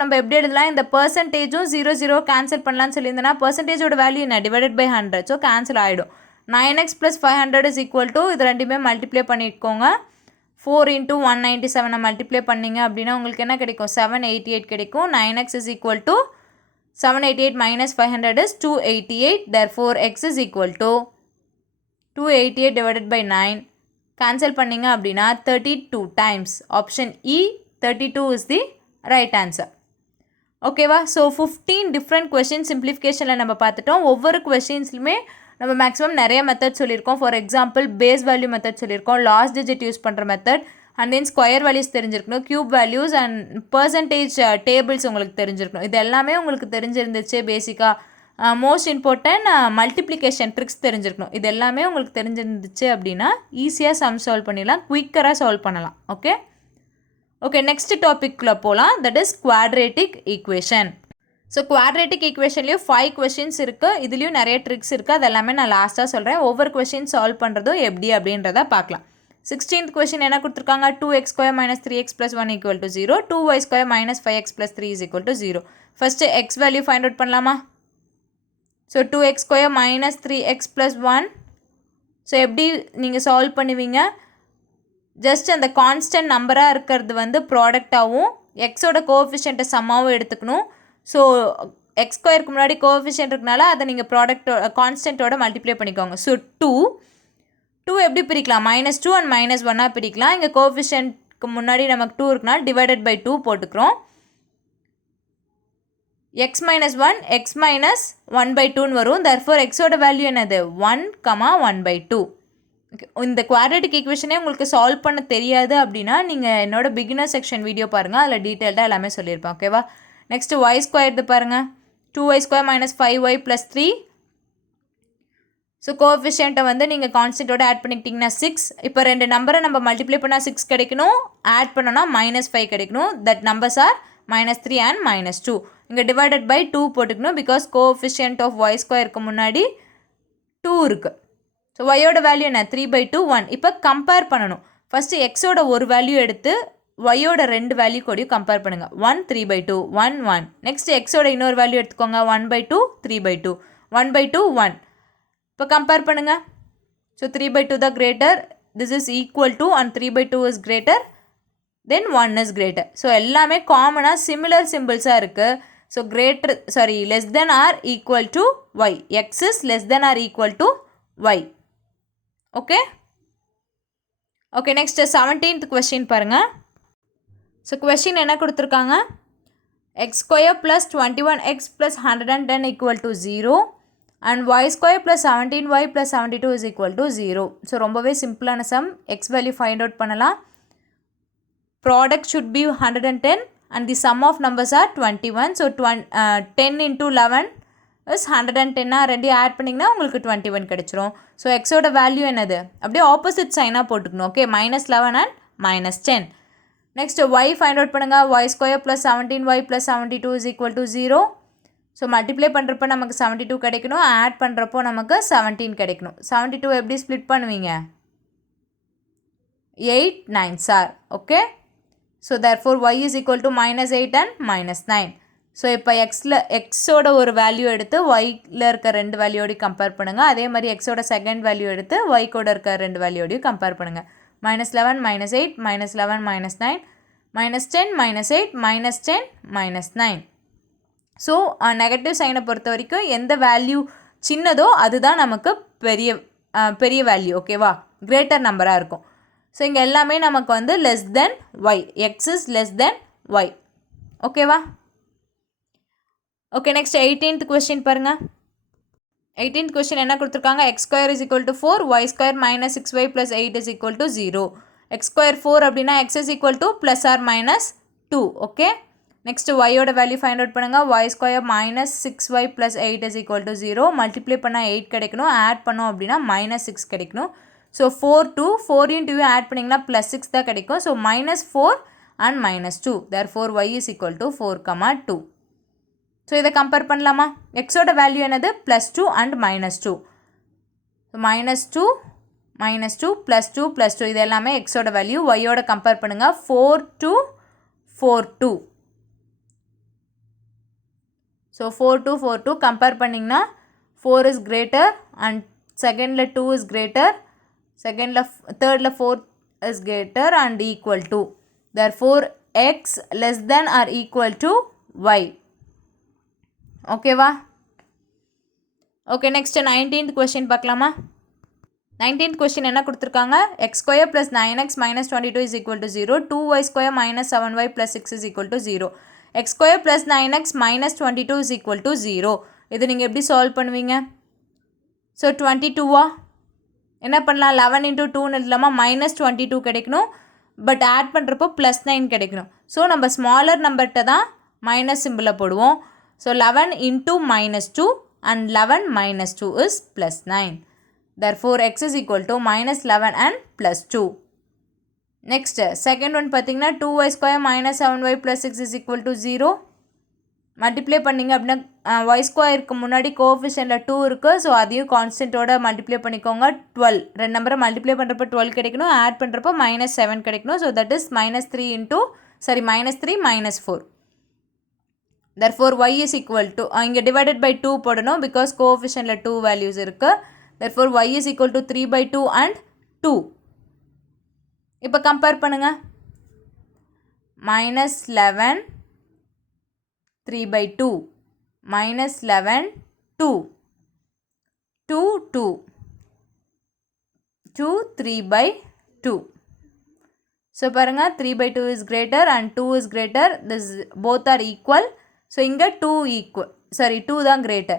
நம்ம எப்படி எழுதலாம், இந்த பர்சன்டேஜும் 0 cancel பண்ணலான்னு சொல்லியிருந்தேன்னா பர்சன்டேஜோட value என்ன, divided by 100, so cancel ஆகிடும். 9x plus 500 is equal to, இது ரெண்டுமே multiply பண்ணிக்கோங்க. 4 into 197 மல்டிப்ளை பண்ணிங்க அப்படின்னா உங்களுக்கு என்ன கிடைக்கும், 788 கிடைக்கும். 9x is equal to 788 minus 500 is 288. Therefore, x is equal to 288 divided by 9. Cancel பண்ணிங்க அப்படின்னா 32 times. Option E, 32 is the right answer. ஓகேவா? ஸோ 15 different questions simplificationல நம்ம பார்த்துட்டோம். ஒவ்வொரு கொஸ்டின்ஸ்லுமே நம்ம மேக்ஸிமம் நிறைய மெத்தட் சொல்லியிருக்கோம். For example base value method சொல்லியிருக்கோம், லாஸ்ட் டிஜிட் யூஸ் பண்ணுற method, and then square values தெரிஞ்சிருக்கணும், cube values and percentage tables உங்களுக்கு தெரிஞ்சிருக்கணும். இது எல்லாமே உங்களுக்கு தெரிஞ்சிருந்துச்சு. பேசிக்காக மோஸ்ட் இம்பார்ட்டன்ட் மல்டிப்ளிகேஷன் ட்ரிக்ஸ் தெரிஞ்சிருக்கணும். இது எல்லாமே உங்களுக்கு தெரிஞ்சிருந்துச்சு அப்படின்னா ஈஸியாக சம் சால்வ் பண்ணிடலாம், குயிக்கராக சால்வ் பண்ணலாம். ஓகே, நெக்ஸ்ட் டாபிக்குள்ளே போகலாம். That is quadratic equation. So quadratic ஈக்குவேஷன்லேயும் 5 கொஷின்ஸ் இருக்குது. இதுலேயும் நிறைய ட்ரிக்ஸ் இருக்குது. அது எல்லாமே நான் லாஸ்ட்டாக சொல்கிறேன். ஒவ்வொரு கொஷின் சால்வ் பண்ணுறதும் எப்படி அப்படின்றத பார்க்கலாம். 16th கொஷின் என்ன கொடுத்துருக்காங்க, 2x square minus 3x plus 1 equal to 0, 2y square minus 5x plus 3 is equal to 0. First x value find out பண்ணலாமா? So 2x square minus 3x plus 1. So எப்படி நீங்கள் solve பண்ணுவீங்க, ஜஸ்ட் அந்த constant நம்பராக இருக்கிறது வந்து ப்ராடக்டாகவும் எக்ஸோட கோஎஃபிஷியண்ட்டை சம்மாவும் எடுத்துக்கணும். ஸோ எக்ஸ் ஸ்கொயருக்கு முன்னாடி கோஎஃபிஷியன்ட் இருக்கனால அதை நீங்கள் ப்ராடக்டோட கான்ஸ்டன்ட்டோட மல்டிப்ளை பண்ணிக்கோங்க. ஸோ 2 எப்படி பிரிக்கலாம், -2 அண்ட் -1 பிரிக்கலாம். இங்கே கோஎஃபிஷியன்ட்க்கு முன்னாடி நமக்கு 2 இருக்குன்னா டிவைடட் பை 2 போட்டுக்கிறோம். x minus 1 x minus 1/2 வரும். therefore எக்ஸோட வேல்யூ என்னது, 1, 1/2. இந்த குவாட்ரேட்டிக் ஈக்குவேஷனே உங்களுக்கு சால்வ் பண்ண தெரியாது அப்படின்னா நீங்கள் என்னோட பிகினர் செக்ஷன் வீடியோ பாருங்கள், அதில் டீட்டெயில்டாக எல்லாமே சொல்லியிருப்பேன். ஓகேவா? நெக்ஸ்ட்டு y ஸ்கொயர்து பாருங்கள், 2y square minus 5y plus 3. So கோஎஃபிஷியண்ட்டை வந்து நீங்கள் கான்ஸ்டன்ட்டோட ஆட் பண்ணிக்கிட்டிங்கன்னா 6. இப்போ ரெண்டு நம்பரை நம்ம மல்டிப்ளை பண்ணால் 6 கிடைக்கணும், ஆட் பண்ணோன்னா -5 கிடைக்கணும். That numbers are -3 and -2. இங்கே டிவைடட் பை 2 போட்டுக்கணும், பிகாஸ் கோஎஃபிஷியன்ட் ஆஃப் y ஸ்கொயருக்கு முன்னாடி 2 இருக்குது. ஸோ ஒய்யோட வேல்யூ என்ன, 3/2 1. இப்போ கம்பேர் பண்ணணும். ஃபஸ்ட்டு எக்ஸோட ஒரு வேல்யூ எடுத்து ஒய்யோட 2 வேல்யூ கூடயும் கம்பேர் பண்ணுங்கள். 1 3/2 1 1. நெக்ஸ்ட் எக்ஸோட இன்னொரு வேல்யூ எடுத்துக்கோங்க, 1/2 3/2 1/2 1. இப்போ கம்பேர் பண்ணுங்கள். ஸோ 3/2 தான் greater, this is equal to, and 3/2 is greater, then 1 is greater. So எல்லாமே காமனாக சிமிலர் சிம்பிள்ஸாக இருக்குது. So less than or equal to y, x is less than or equal to y. Okay, next 17th question பாருங்கள். So question என்ன கொடுத்துருக்காங்க, x square plus 21x plus 110 equal to 0 and y square plus 17y plus 72 is equal to 0. So ரொம்பவே சிம்பிளான sum. x value find out பண்ணலாம். Product should be 110 and the sum of numbers are 21. So 10 into 11 is 110. ரெண்டையும் add பண்ணிங்கன்னா உங்களுக்கு 21 கிடச்சிரும். So எக்ஸோட value என்னது, அப்படியே ஆப்போசிட் சைனாக போட்டுக்கணும். Okay, -11 and -10. Next y find out பண்ணுங்கள். y square plus 17y plus 72 is equal to 0. So multiply பண்ணுறப்போ நமக்கு 72 கிடைக்கணும், ஆட் பண்ணுறப்போ நமக்கு 17 கிடைக்கணும். 72 எப்படி ஸ்ப்ளிட் பண்ணுவீங்க, 8 9s are. Okay, so therefore y is equal to -8 and -9. So இப்போ எக்ஸோட ஒரு வேல்யூ எடுத்து ஒய்யில் இருக்க 2 வேல்யூவோடையும் கம்பேர் பண்ணுங்கள். அதே மாதிரி எக்ஸோட செகண்ட் வேல்யூ எடுத்து ஒய் கூட இருக்க 2 வேல்யூவோடையும் கம்பேர் பண்ணுங்கள். -11 -8 -11 -9 -10 -8 -10 -9. ஸோ நெகட்டிவ் சைனை பொறுத்த வரைக்கும் எந்த வேல்யூ சின்னதோ அதுதான் நமக்கு பெரிய வேல்யூ. ஓகேவா, கிரேட்டர் நம்பராக இருக்கும். ஸோ இங்கே எல்லாமே நமக்கு வந்து less than y, x is less than y. ஓகேவா? ஓகே, நெக்ஸ்ட் 18th கொஸ்டின் பாருங்கள். 18th கொஸ்டின் என்ன கொடுத்துருக்காங்க, x square is equal to 4, y square -6y + 8 is equal to 0. X square 4 அப்படின்னா x is equal to +or -2. Okay, next ஒய்யோட வேல்யூ find out பண்ணுங்கள். Y square minus 6y + 8 is equal to 0. Multiply பண்ணால் 8 கிடைக்கணும். Add பண்ணோம் அப்படின்னா -6 கிடைக்கணும். So 4 × 2 add பண்ணிங்கன்னா +6 தான் கிடைக்கும். So -4 and -2. therefore y is equal to 4, 2. So இதை கம்பேர் பண்ணலாமா? எக்ஸோட வேல்யூ என்னது? +2 and -2. ஸோ -2 -2 +2 +2 இது எல்லாமே எக்ஸோட வேல்யூ. ஒய்யோட கம்பேர் பண்ணுங்கள். 4 to 4 2. ஸோ 4 to 4 2 கம்பேர் பண்ணிங்கன்னா 4 is greater and செகண்டில் 2 is greater, தேர்டில் 4 is greater and equal to. therefore x less than or equal to y. ஓகேவா? ஓகே, நெக்ஸ்ட் 19th கொஸ்டின் பார்க்கலாமா? 19th கொஸ்டின் என்ன கொடுத்துருக்காங்க? x² + 9x - 22 is equal to 0. 2y² - 7y + 6 is equal to 0. x² + 9x - 22 is equal to 0. இது நீங்கள் எப்படி solve பண்ணுவீங்க? So 22வா என்ன பண்ணலாம்? 11 × 2ன்னு இல்லாமல் -22 கிடைக்கணும். பட் ஆட் பண்ணுறப்போ +9 கிடைக்கணும். ஸோ நம்ம ஸ்மாலர் நம்பர்கிட்ட தான் மைனஸ் சிம்பிளை போடுவோம். So 11 × -2 and 11 - 2 is +9. therefore x is equal to -11 and +2. Next second one பார்த்தீங்கன்னா 2y² - 7y + 6 is equal to 0. Multiply பண்ணிங்க அப்படின்னா y² முன்னாடி கோஎஃபிஷியன்ட்டில் 2 இருக்குது. ஸோ அதையும் கான்ஸ்டன்ட்டோட மல்டிப்ளை பண்ணிக்கோங்க. 12 ரெண்டு நம்பரை மல்டிப்ளை பண்ணுறப்போ 12 கிடைக்கணும். ஆட் பண்ணுறப்போ -7 கிடைக்கணும். So that is -3 -4. therefore y is equal to இங்கே டிவைடட் பை 2 போடணும். பிகாஸ் கோஎஃபிஷியன்ட்டில் 2 வேல்யூஸ் இருக்குது. therefore y is equal to 3/2 and 2. இப்போ கம்பேர் பண்ணுங்கள். -11 3/2 -11 2 2 2 2 3/2. ஸோ பாருங்கள் 3/2 is greater and 2 is greater. this both are equal. So இங்கே 2 தான் greater.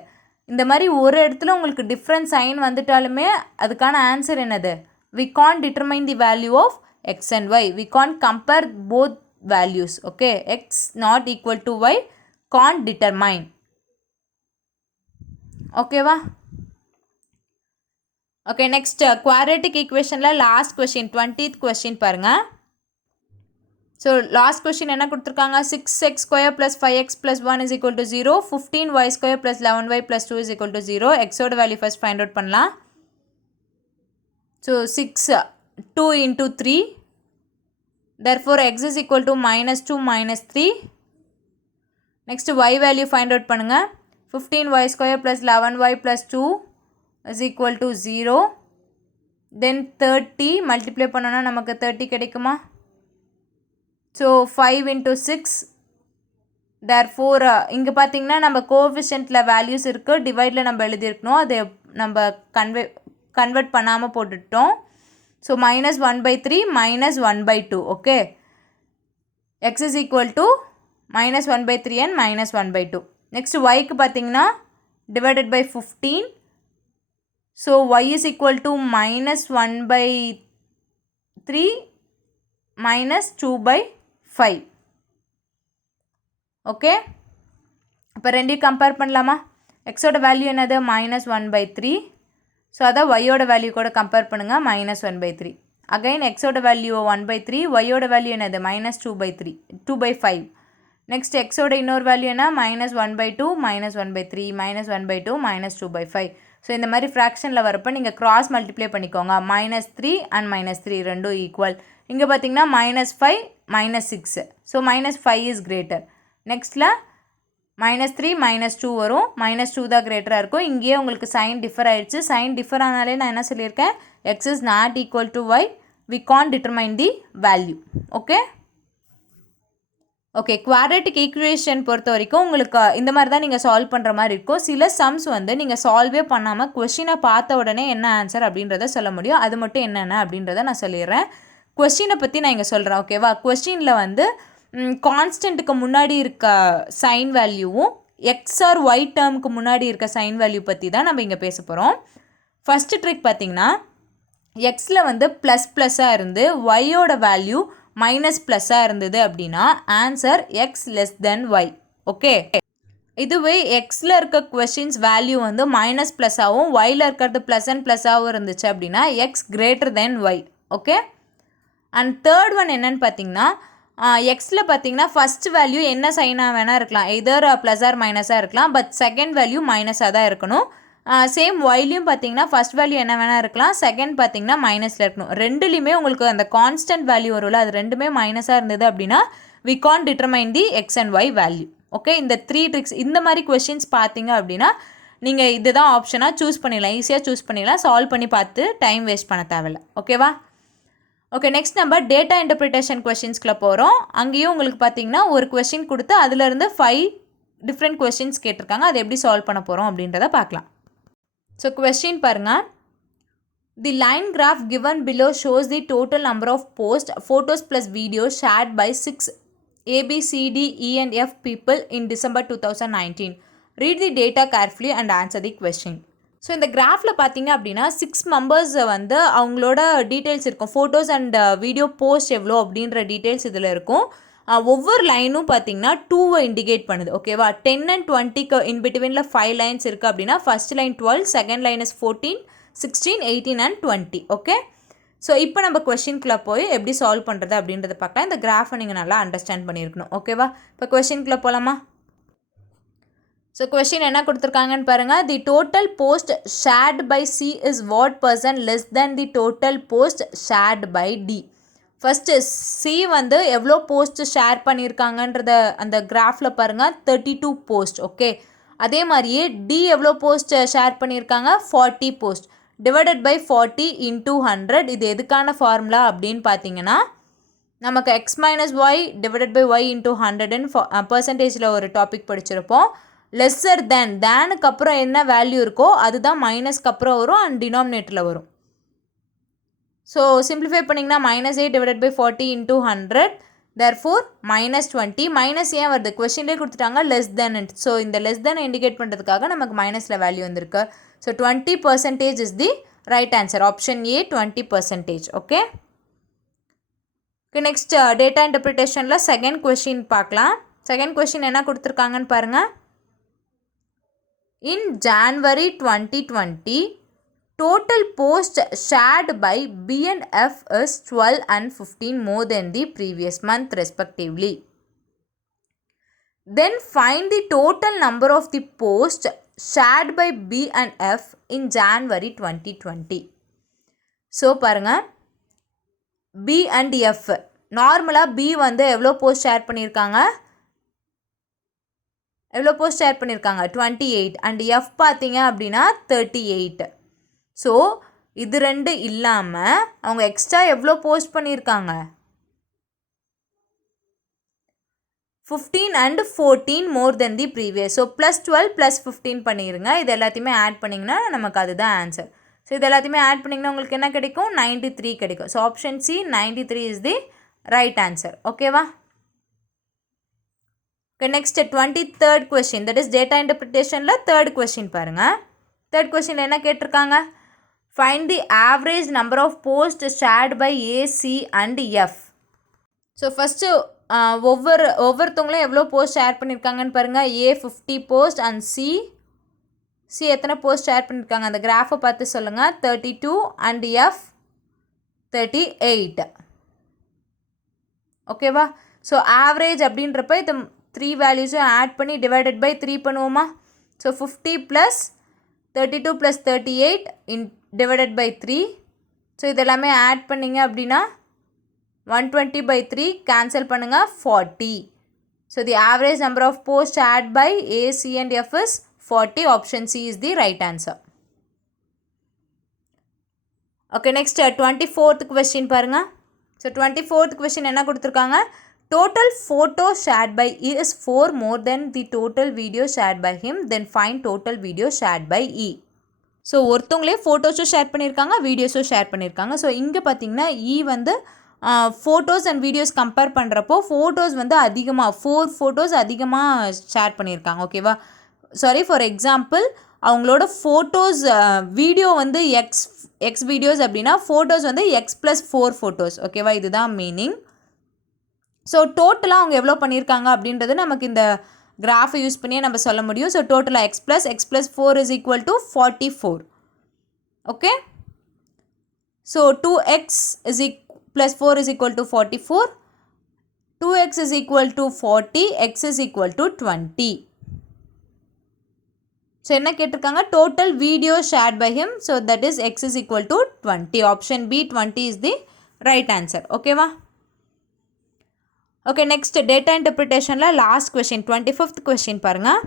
இந்த மாதிரி ஒரு இடத்துல உங்களுக்கு டிஃப்ரெண்ட் சைன் வந்துட்டாலுமே அதுக்கான ஆன்சர் என்னது? we can't determine the value of x and y. we can't compare both values. okay, x not equal to y can't determine. ஓகேவா? ஓகே, நெக்ஸ்ட் குவாட்ரேட்டிக் ஈக்குவேஷனில் லாஸ்ட் கொஸ்டின் 20th கொஸ்டின் பாருங்கள். So last question என்ன கொடுத்துருக்காங்க? 6x² + 5x + 1 is equal to 0. 15y² + 11y + 2 is equal to 0. எக்ஸோட value first find out பண்ணலாம். So 6 2 × 3. therefore x is equal to -2 -3. Next y value find out பண்ணுங்கள். 15y² + 11y + 2 is equal to 0. Then 30 multiply பண்ணோன்னா நமக்கு 30 கிடைக்குமா? So 5 × 6. therefore இங்கே பார்த்தீங்கன்னா நம்ம கோஎஃபிஷியன்ட்டில் values இருக்குது. டிவைடில் நம்ம எழுதியிருக்கணும். அதை நம்ம கன்வெர்ட் பண்ணாமல் போட்டுட்டோம். So -1/3 -1/2. Okay, x is equal to -1/3 and -1/2. Next yக்கு பார்த்தீங்கன்னா divided by 15. So y is equal to -1/3 -2/5. Okay, இப்போ ரெண்டையும் கம்பேர் பண்ணலாமா? எக்ஸோட வேல்யூ என்னது? -1/3. ஸோ அதான் ஒய்யோட வேல்யூ கூட கம்பேர் பண்ணுங்கள். -1/3. அகைன் எக்ஸோட வேல்யூ 1/3. ஒய்யோட வேல்யூ என்னது? -2/3 2/5. நெக்ஸ்ட் எக்ஸோட இன்னொரு வேல்யூ என்ன? -1/2 -1/3 -1/2 -2/5. ஸோ இந்த மாதிரி ஃப்ராக்ஷனில் வரப்போ நீங்கள் கிராஸ் மல்டிப்ளை பண்ணிக்கோங்க. -3 and -3 ரெண்டும் ஈக்குவல். இங்கே பார்த்தீங்கன்னா -5 -6. So -5 is greater. நெக்ஸ்ட்டில் -3 -2 வரும். -2 தான் கிரேட்டராக இருக்கும். இங்கேயே உங்களுக்கு சைன் டிஃபர் ஆகிடுச்சு. சைன் டிஃபர் ஆனாலே நான் என்ன சொல்லியிருக்கேன்? x is not equal to y. we can't determine the value. Okay okay, quadratic equation பொறுத்த வரைக்கும் உங்களுக்கு இந்த மாதிரி தான் நீங்கள் சால்வ் பண்ணுற மாதிரி இருக்கும். சில சம்ஸ் வந்து நீங்கள் சால்வே பண்ணாமல் கொஸ்டினை பார்த்த உடனே என்ன ஆன்சர் அப்படின்றத சொல்ல முடியும். அது மட்டும் என்னென்ன அப்படின்றத நான் சொல்லிடுறேன். கொஸ்டினை பற்றி நான் இங்கே சொல்கிறேன். ஓகேவா? கொஸ்டினில் வந்து கான்ஸ்டன்ட்டுக்கு முன்னாடி இருக்க சைன் வேல்யூவும் எக்ஸ் ஆர் ஒய் டேர்முக்கு முன்னாடி இருக்க சைன் வேல்யூ பற்றி தான் நம்ம இங்கே பேச போகிறோம். ஃபஸ்ட்டு ட்ரிக் பார்த்திங்கன்னா எக்ஸில் வந்து ++ஆக இருந்து ஒய்யோட வேல்யூ மைனஸ் ப்ளஸ்ஸாக இருந்தது அப்படின்னா answer x less than y. Okay, இதுவே எக்ஸில் இருக்க கொஷின்ஸ் வேல்யூ வந்து மைனஸ் ப்ளஸ்ஸாகவும் ஒயில் இருக்கிறது ப்ளஸ் அண்ட் ப்ளஸ்ஸாகவும் இருந்துச்சு அப்படின்னா x greater than y. Okay, and third one என்னென்னு பார்த்தீங்கன்னா எக்ஸில் பார்த்தீங்கன்னா ஃபஸ்ட் வேல்யூ என்ன சைனாக வேணால் இருக்கலாம், எதர் ப்ளஸ் ஆர் மைனஸாக இருக்கலாம், பட் செகண்ட் வேல்யூ மைனஸாக தான் இருக்கணும். சேம் ஒய்லையும் பார்த்தீங்கன்னா ஃபஸ்ட் வேல்யூ என்ன வேணால் இருக்கலாம், செகண்ட் பார்த்தீங்கன்னா மைனஸில் இருக்கணும். ரெண்டுலேயுமே உங்களுக்கு அந்த கான்ஸ்டன்ட் வேல்யூ வரும்ல, அது ரெண்டுமே மைனஸாக இருந்தது அப்படின்னா we can determine the x and y value. Okay, இந்த 3 ட்ரிக்ஸ் இந்த மாதிரி கொஷின்ஸ் பார்த்தீங்க அப்படின்னா நீங்கள் இதுதான் ஆப்ஷனாக சூஸ் பண்ணிடலாம், ஈஸியாக சூஸ் பண்ணிடலாம், சால்வ் பண்ணி பார்த்து டைம் வேஸ்ட் பண்ண தேவையில்ல. ஓகேவா? ஓகே, நெக்ஸ்ட் நம்ம டேட்டா இன்டர்பிரிட்டேஷன் கொஷின்ஸ்குள்ளே போகிறோம். அங்கேயும் உங்களுக்கு பார்த்தீங்கன்னா ஒரு கொஷின் கொடுத்து அதிலிருந்து 5 டிஃப்ரெண்ட் கொஷின்ஸ் கேட்டிருக்காங்க. அதை எப்படி சால்வ் பண்ண போகிறோம் அப்படின்றத பார்க்கலாம். ஸோ கொஷின் பாருங்கள். The line graph given below shows the total number of posts, photos plus videos shared by 6 A, B, C, D, E and F people in December 2019. Read the data carefully and answer the question. So இந்த கிராஃபில் பார்த்தீங்க அப்படின்னா 6 members வந்து அவங்களோட details இருக்கும். Photos and video post எவ்வளோ அப்படின்ற details இதில் இருக்கும். ஒவ்வொரு லைனும் பார்த்தீங்கன்னா 2வை இண்டிகேட் பண்ணுது. ஓகேவா? 10 and 20க்கு இன் பிட்வீனில் 5 லைன்ஸ் இருக்குது அப்படின்னா first line 12, second line is 14, 16, 18 and 20. Okay, so இப்போ நம்ம கொஷின்குள்ளே போய் எப்படி சால்வ் பண்ணுறது அப்படின்றத பார்க்கலாம். இந்த கிராஃபை நீங்கள் நல்லா அண்டர்ஸ்டாண்ட் பண்ணியிருக்கணும். ஓகேவா? இப்போ கொஷின்குள்ளே போகலாமா? ஸோ கொஷின் என்ன கொடுத்துருக்காங்கன்னு பாருங்கள். The total post shared by C is what percent less than the total post shared by D. First C வந்து எவ்வளோ போஸ்ட் ஷேர் பண்ணியிருக்காங்கன்றத அந்த கிராஃபில் பாருங்கள், 32 போஸ்ட். ஓகே, அதே மாதிரியே டி எவ்வளோ போஸ்ட் ஷேர் பண்ணியிருக்காங்க, 40 போஸ்ட். Divided by 40 into 100. இது எதுக்கான ஃபார்முலா அப்படின்னு பார்த்தீங்கன்னா நமக்கு x minus y divided by y into 100ன்னு பர்சன்டேஜில் ஒரு டாபிக் படிச்சிருப்போம். லெஸ்ஸர் தேனுக்கு அப்புறம் என்ன வேல்யூ இருக்கோ அதுதான் மைனஸ்க்கு அப்புறம் வரும் அண்ட் டினாமினேட்டரில் வரும். ஸோ சிம்பிளிஃபை பண்ணிங்கன்னா -8 divided by 40 into 100. therefore -20. Minus ஏன் வருது, கொஷின்லேயே கொடுத்துட்டாங்க லெஸ் தென். ஸோ இந்த லெஸ் தென் இண்டிகேட் பண்ணுறதுக்காக நமக்கு மைனஸில் வேல்யூ வந்திருக்கு. So 20% is the right answer. Option A 20%. Okay, next data இன்டர்பிரிட்டேஷனில் செகண்ட் கொஷின் பார்க்கலாம். செகண்ட் கொஷின் என்ன கொடுத்துருக்காங்கன்னு பாருங்கள். In January 2020 total post shared by B and F is 12 and 15 more than the previous month respectively. Then find the total number of the posts shared by B and F in January 2020. So பாருங்கள், B and F நார்மலாக B வந்து எவ்வளோ post share பண்ணியிருக்காங்க, 28 and F பார்த்தீங்க அப்படின்னா 38. So இது ரெண்டு இல்லாமல் அவங்க எக்ஸ்ட்ரா எவ்வளோ போஸ்ட் பண்ணியிருக்காங்க, 15 and 14 more then the previous. So +12 + 15 பண்ணிடுங்க. இது எல்லாத்தையுமே ஆட் பண்ணிங்கன்னா நமக்கு அதுதான் ஆன்சர். ஸோ இது எல்லாத்தையுமே ஆட் பண்ணிங்கன்னா உங்களுக்கு என்ன கிடைக்கும், 93 கிடைக்கும். So option C 93 is the right answer. ஓகேவா? Okay, next 23rd question, that is data இன்டர்பிரிட்டேஷனில் தேர்ட் கொஸ்டின் பாருங்கள். தேர்ட் கொஸ்டின் என்ன கேட்டிருக்காங்க, find the average number of post shared by A, C and F. So first ஒவ்வொருத்தவங்களும் எவ்வளோ post share பண்ணியிருக்காங்கன்னு பாருங்கள். A 50 post and C எத்தனை post share பண்ணியிருக்காங்க அந்த கிராஃபை பார்த்து சொல்லுங்கள். 32 அண்ட் எஃப் 38. ஓகேவா? ஸோ ஆவரேஜ் அப்படின்றப்ப இது 3 வேல்யூஸும் ஆட் பண்ணி டிவைடட் பை 3 பண்ணுவோமா? So 50 + 32 + 38 divided by 3. ஸோ இதெல்லாமே ஆட் பண்ணிங்க அப்படின்னா 120/3 கேன்சல் பண்ணுங்கள் 40. So the average number of post add by A, C and F is 40. Option C is the right answer. Okay, next 24th question பாருங்கள். So 24th question என்ன கொடுத்துருக்காங்க, total photo shared by E is 4 more than the total video shared by him, then find total video shared by E. So ஒருத்தவங்களே ஃபோட்டோஸும் share பண்ணியிருக்காங்க, வீடியோஸும் share பண்ணியிருக்காங்க. So இங்கே பார்த்தீங்கன்னா E வந்து ஃபோட்டோஸ் அண்ட் வீடியோஸ் கம்பேர் பண்ணுறப்போ ஃபோட்டோஸ் வந்து அதிகமாக 4 ஃபோட்டோஸ் அதிகமாக ஷேர் பண்ணியிருக்காங்க. ஓகேவா? சாரி, ஃபார் எக்ஸாம்பிள் அவங்களோட ஃபோட்டோஸ் வீடியோ வந்து எக்ஸ் வீடியோஸ் அப்படின்னா ஃபோட்டோஸ் வந்து X + 4 ஃபோட்டோஸ். ஓகேவா? இதுதான் மீனிங். ஸோ டோட்டலாக அவங்க எவ்வளோ பண்ணியிருக்காங்க அப்படின்றது நமக்கு இந்த கிராஃபை யூஸ் பண்ணியே நம்ம சொல்ல முடியும். ஸோ டோட்டலாக x plus 4 is equal to 44. Okay, so 2x plus 4 is equal to 44. 2x is equal to 40, x is equal to 20. So என்ன கேட்டிருக்காங்க, total video shared by him, so that is x is equal to 20. Option B 20 is the right answer. ஓகேவா? Okay, next data இன்டர்பிரிட்டேஷனில் last question 25th question பாருங்கள்.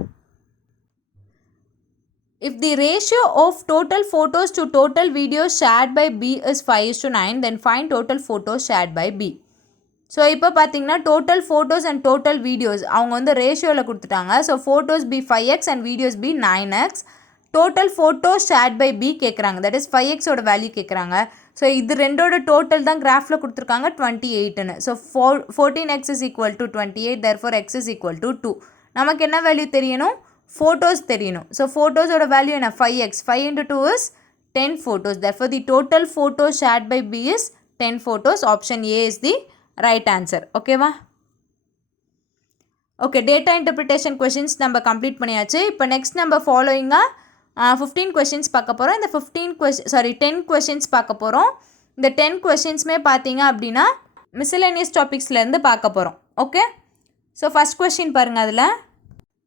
If the ratio of total photos to total videos shared by B is 5:9, then find total photos shared by B. So இப்போ பார்த்தீங்கன்னா total photos and total videos அவங்க வந்து ரேஷியோவில் கொடுத்துட்டாங்க. So photos B 5x and videos B 9x. Total photos shared by B கேட்குறாங்க, that is 5xோட value கேட்குறாங்க. So இது ரெண்டோட டோட்டல் தான் கிராஃபில் கொடுத்துருக்காங்க 28ன்னு. So 14x is equal to 28, therefore x is equal to 2. நமக்கு என்ன வேல்யூ தெரியணும், ஃபோட்டோஸ் தெரியணும். ஸோ ஃபோட்டோஸோட வேல்யூ என்ன, 5x, 5 into 2 is 10 photos, therefore the total photos shared by B is 10 photos. Option A is the right answer. ஓகேவா? Okay, data interpretation questions நம்ம complete பண்ணியாச்சு. இப்போ next நம்ம ஃபாலோயிங்காக 15 கொஷின்ஸ் பார்க்க போகிறோம். இந்த 10 கொஷின்ஸ் பார்க்க போகிறோம். இந்த 10 கொஷின்ஸுமே பார்த்தீங்க அப்படின்னா மிஸ்சலேனியஸ் டாபிக்ஸ்லேருந்து பார்க்க போகிறோம். ஓகே, ஸோ ஃபஸ்ட் கொஷின் பாருங்கள். அதில்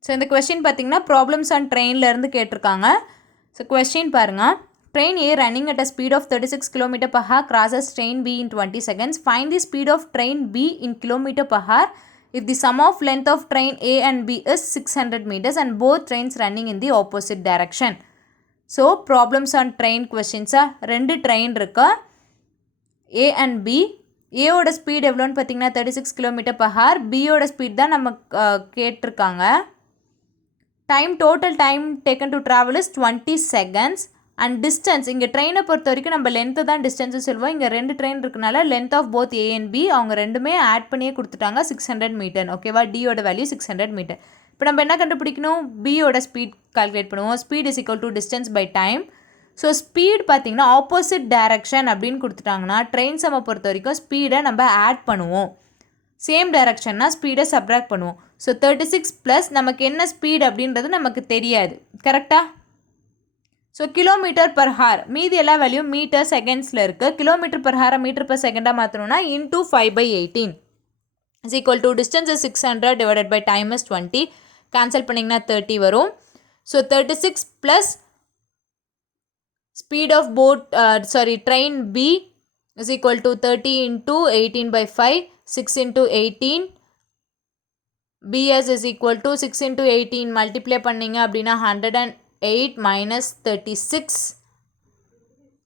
ஸோ இந்த கொஷின் பார்த்தீங்கன்னா ப்ராப்ளம்ஸ் ஆன் ட்ரெயின்லேருந்து கேட்டிருக்காங்க. ஸோ கொஷின் பாருங்கள். Train A running at a speed of 36 km per hour crosses train B in 20 seconds. Find the speed of train B in km per hour if the sum of length of train A and B is 600 meters and both trains running in the opposite direction. So, problems on train questions are ரெண்டு train இருக்கு A and B. A ஓட speed எவ்வளோன்னு பார்த்தீங்கன்னா 36 km per hour. B ஓட speed தான் நம்ம கேட்டிருக்காங்க. Total time taken to travel is 20 seconds. And distance, இங்கே ட்ரெயினை பொறுத்த வரைக்கும் நம்ம லென்த்து தான் டிஸ்டன்ஸு சொல்லுவோம். இங்கே ரெண்டு ட்ரெயின் இருக்கனால length of both A and B அவங்க ரெண்டுமே ஆட் பண்ணியே கொடுத்துட்டாங்க 600 மீட்டர். ஓகேவா? டியோட வேல்யூ 600 மீட்டர். இப்போ நம்ம என்ன கண்டுபிடிக்கணும், பியோட ஸ்பீட் கால்குலேட் பண்ணுவோம். Speed is equal to distance by time. So speed பார்த்தீங்கன்னா ஆப்போசிட் டைரக்ஷன் அப்படின்னு கொடுத்துட்டாங்கன்னா ட்ரெயின் சம்மை பொறுத்த வரைக்கும் ஸ்பீடை நம்ம ஆட் பண்ணுவோம். சேம் டைரக்ஷன்னா ஸ்பீடை சப்ராக்ட் பண்ணுவோம். ஸோ 36 ப்ளஸ் நமக்கு என்ன ஸ்பீட் அப்படின்றது நமக்கு தெரியாது. கரெக்டாக? ஸோ கிலோமீட்டர் பர் ஹார், மீதி எல்லா வேல்யூ மீட்டர் செகண்ட்ஸில் இருக்குது. கிலோமீட்டர் பர் ஹாரை மீட்டர் பர் செகண்டாக மாற்றணும்னா into 5/18 is equal to distance is 600 divided by time is 20. Cancel பண்ணிங்கன்னா 30 வரும். So 36 plus speed of train B is equal to 30 into 18/5, 6 into 18. BS is equal to 6 into 18 multiply பண்ணிங்க அப்படின்னா 108 minus 36.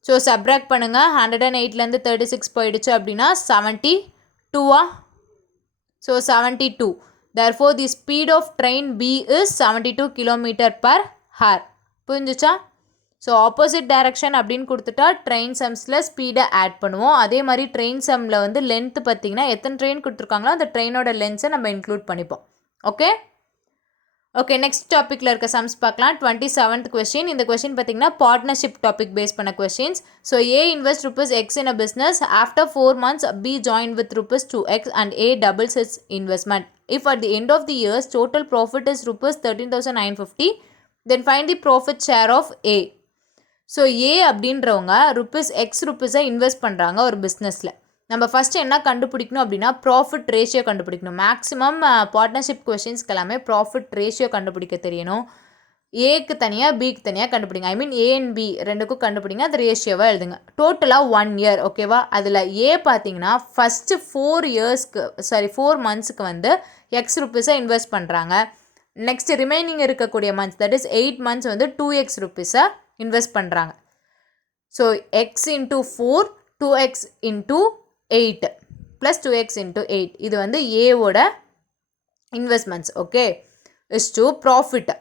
So subtract பண்ணுங்கள். 108லேருந்து 36 போயிடுச்சு அப்படின்னா 72. So 72. therefore the speed of train B is 72 km per hour. புரிஞ்சுச்சா? So opposite direction அப்படின்னு கொடுத்துட்டா train சம்ஸில் ஸ்பீடை add பண்ணுவோம். அதே மாதிரி ட்ரெயின் சம்மில் வந்து லென்த்து பார்த்திங்கன்னா எத்தனை ட்ரெயின் கொடுத்துருக்காங்களோ அந்த ட்ரெயினோட லென்ஸை நம்ம இன்க்ளூட் பண்ணிப்போம். ஓகே ஓகே நெக்ஸ்ட் டாப்பிக்கில் இருக்க சம்ஸ் பார்க்கலாம். 27th question. இந்த கொஸ்டின் பார்த்திங்கன்னா பார்ட்னர்ஷிப் டாபிக் பேஸ் பண்ண questions. So A invest ₹X in a business. After 4 months, B joined with ₹2X and A doubles its investment. If at the end of the year's total profit is ₹13,950, then find the profit share of A. So A அப்படின்றவங்க ₹X invest பண்ணுறாங்க ஒரு பிஸ்னஸில். நம்ம first என்ன கண்டுபிடிக்கணும் அப்படின்னா profit ratio கண்டுபிடிக்கணும். Maximum partnership கொஸ்டின்ஸ்க்கு எல்லாமே ப்ராஃபிட் ரேஷியோ கண்டுபிடிக்க தெரியணும். ஏக்கு தனியாக பிக்கு தனியாக கண்டுபிடிங்க. ஐ மீன் ஏ அண்ட் பி ரெண்டுக்கும் கண்டுபிடிங்க. அது ரேஷியோவாக எழுதுங்க. டோட்டலாக 1 year. ஓகேவா? அதில் ஏ பார்த்தீங்கன்னா ஃபஸ்ட்டு 4 monthsக்கு வந்து ₹X இன்வெஸ்ட் பண்ணுறாங்க. நெக்ஸ்ட் ரிமைனிங் இருக்கக்கூடிய மந்த்ஸ் தட் இஸ் 8 months வந்து ₹2X இன்வெஸ்ட் பண்ணுறாங்க. So X into 4, 2X into 8 plus 2X into 8 இது வந்து ஏவோட investments. Okay is to profit.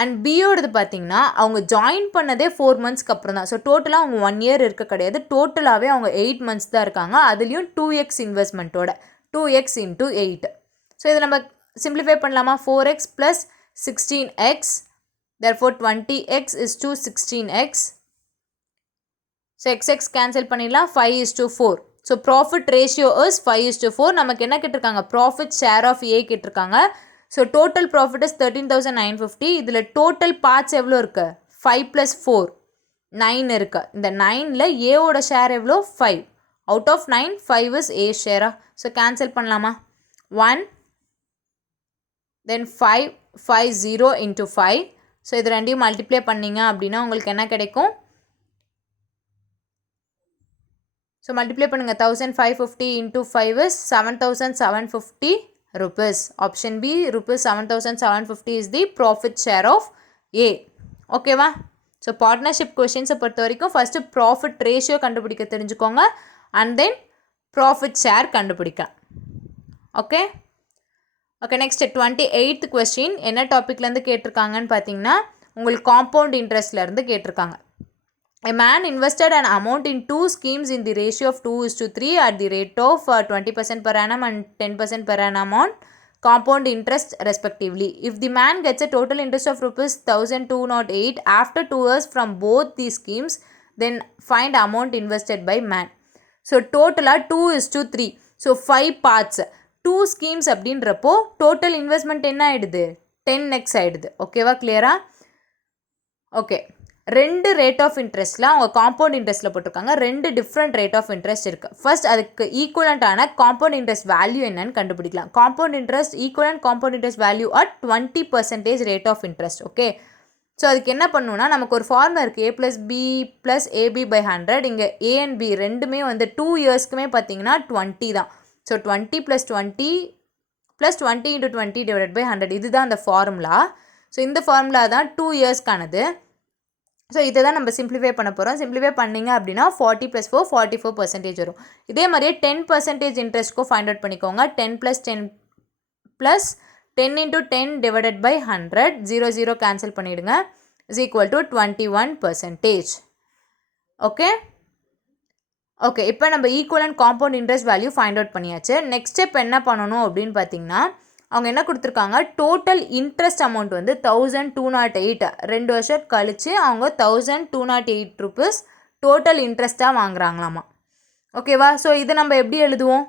And பியோடது பார்த்தீங்கன்னா அவங்க ஜாயின் பண்ணதே 4 monthsக்கு அப்புறம் தான். ஸோ டோட்டலாக அவங்க 1 year இருக்க கிடையாது. டோட்டலாகவே அவங்க 8 months தான் இருக்காங்க. அதுலேயும் 2X இன்வெஸ்ட்மெண்ட்டோட 2X into 8. ஸோ இதை நம்ம சிம்பிளிஃபை பண்ணலாமா? 4X plus 16X. therefore 20X is to 16X. So XX cancel பண்ணிடலாம். 5 is to 4. So profit ratio is 5:4. நமக்கு என்ன கேட்டிருக்காங்க, ப்ராஃபிட் ஷேர் ஆஃப் ஏ கேட்டிருக்காங்க. So total profit is 13,950. இதில் டோட்டல் பார்ட்ஸ் எவ்வளோ இருக்குது, 5 + 4 9 இருக்குது. இந்த 9ல் ஏவோட ஷேர் எவ்வளோ, 5. அவுட் ஆஃப் 9 5 இஸ் ஏ ஷேரா. ஸோ கேன்சல் பண்ணலாமா, 1 தென் 5 5 0 into 5. ஸோ இது ரெண்டையும் மல்டிப்ளை பண்ணிங்க அப்படின்னா உங்களுக்கு என்ன கிடைக்கும், ஸோ மல்டிப்ளை பண்ணுங்கள், 1550 into 5 is 7,750 rupees. Option B rupees 7,750 is the profit share of A. ஓகேவா. ஸோ பார்ட்னர்ஷிப் கொஷின்ஸை பொறுத்த வரைக்கும் ஃபஸ்ட்டு ப்ராஃபிட் ரேஷியோ கண்டுபிடிக்க தெரிஞ்சுக்கோங்க, அண்ட் தென் ப்ராஃபிட் ஷேர் கண்டுபிடிக்கலாம். Okay okay next 28th question என்ன டாப்பிக்லேருந்து கேட்டிருக்காங்கன்னு பார்த்தீங்கன்னா, உங்களுக்கு காம்பவுண்ட் இன்ட்ரெஸ்ட்லேருந்து கேட்டிருக்காங்க. A man invested an amount in 2 schemes in the ratio of 2:3 at the rate of 20% per annum and 10% per annum on compound interest respectively. If the man gets a total interest of rupees 1,208 after 2 years from both these schemes, then find amount invested by man. So total 2:3. So 5 parts. 2 schemes அப்படின்றப்போ total investment என்ன ஆயிடுது, 10x ஆயிடுது. ஓகேவா, கிளியரா. Okay, 2 rate of இன்ட்ரெஸ்ட்டில் அவங்க compound இன்ட்ரெஸ்ட்டில் போட்டிருக்காங்க. 2 different rate of interest இருக்குது. ஃபர்ஸ்ட் அதுக்கு ஈக்குவலண்ட்டான காம்பவுண்ட் இன்ட்ரெஸ்ட் வேல்யூ என்னன்னு கண்டுபிடிக்கலாம். Compound interest equivalent compound interest value at 20% rate of interest. Okay, so அதுக்கு என்ன பண்ணணும்னா, நமக்கு ஒரு ஃபார்முலா இருக்குது, A + B + AB/100. இங்கே A and B ரெண்டுமே வந்து 2 இயர்ஸ்க்குமே பார்த்தீங்கன்னா 20 தான். ஸோ 20 + 20 + 20 × 20 / 100 இதுதான் அந்த ஃபார்முலா. ஸோ இந்த ஃபார்முலா தான் 2 இயர்ஸ்க்கானது. ஸோ இதை தான் நம்ம சிம்பிளிஃபை பண்ண போகிறோம். சிம்பிளிஃபை பண்ணிங்க அப்படின்னா 40 + 4 44% வரும். இதே மாதிரியே 10% இன்ட்ரெஸ்ட்க்கும் ஃபைண்ட் அவுட் பண்ணிக்கோங்க. 10 + 10 + 10 × 10 / 100 0 0 கேன்சல் பண்ணிவிடுங்க is equal to 21%. Okay okay, இப்போ நம்ம equivalent compound interest value find out பண்ணியாச்சு. நெக்ஸ்ட் ஸ்டெப் என்ன பண்ணணும் அப்படின்னு பார்த்தீங்கன்னா, அவங்க என்ன கொடுத்துருக்காங்க, டோட்டல் இன்ட்ரெஸ்ட் அமௌண்ட் வந்து 1,208. 2 வருஷம் கழித்து அவங்க 1,208 rupees டோட்டல் இன்ட்ரெஸ்ட்டாக வாங்குறாங்களாமா. ஓகேவா. ஸோ இதை நம்ம எப்படி எழுதுவோம்,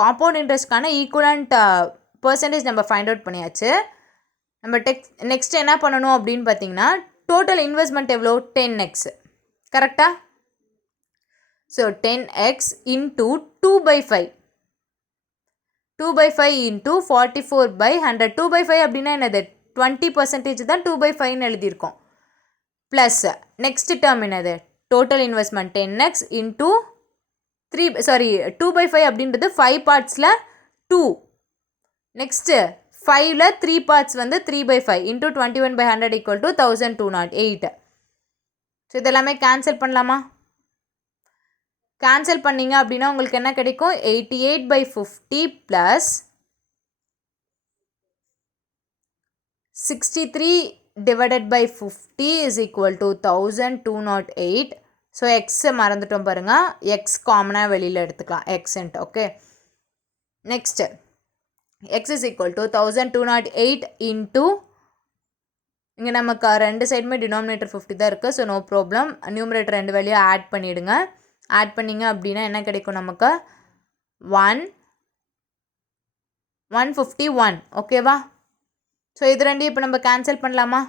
காம்பவுண்ட் இன்ட்ரெஸ்ட்கான ஈக்குவலண்ட் பர்சன்டேஜ் நம்ம ஃபைண்ட் அவுட் பண்ணியாச்சு. நம்ம நெக்ஸ்ட் என்ன பண்ணணும் அப்படின்னு பார்த்தீங்கன்னா, டோட்டல் இன்வெஸ்ட்மெண்ட் எவ்வளோ, 10x கரெக்டாக. So 10x into 2/5 2/5 into 44/100. 2/5 அப்படின்னா என்னது, 20% தான் 2/5ன்னு எழுதியிருக்கோம். ப்ளஸ் நெக்ஸ்ட் டேர்ம் என்னது, டோட்டல் இன்வெஸ்ட்மெண்ட் 10x into 2/5 அப்படின்றது 5 பார்ட்ஸில் 2. நெக்ஸ்ட்டு 5ல் 3 பார்ட்ஸ் வந்து 3/5 into 21/100 = 1,208. ஸோ இதெல்லாமே கேன்சல் பண்ணலாமா. கேன்சல் பண்ணிங்க அப்படின்னா உங்களுக்கு என்ன கிடைக்கும், 88/50 + 63 / 50 is equal to 1,208. So x மறந்துட்டோம் பாருங்கள், எக்ஸ் காமனாக வெளியில் எடுத்துக்கலாம், எக்ஸ்ன்ட்டு. Okay, next x is equal to 1,208 into, இங்கே நமக்கு ரெண்டு சைடுமே டினாமினேட்டர் 50 தான் இருக்குது. So no problem, numerator 2 value add பண்ணிவிடுங்க. ஆட் பண்ணிங்க அப்படின்னா என்ன கிடைக்கும் நமக்கு, 151. ஓகேவா. ஸோ இது ரெண்டையும் இப்போ நம்ம கேன்சல் பண்ணலாமா.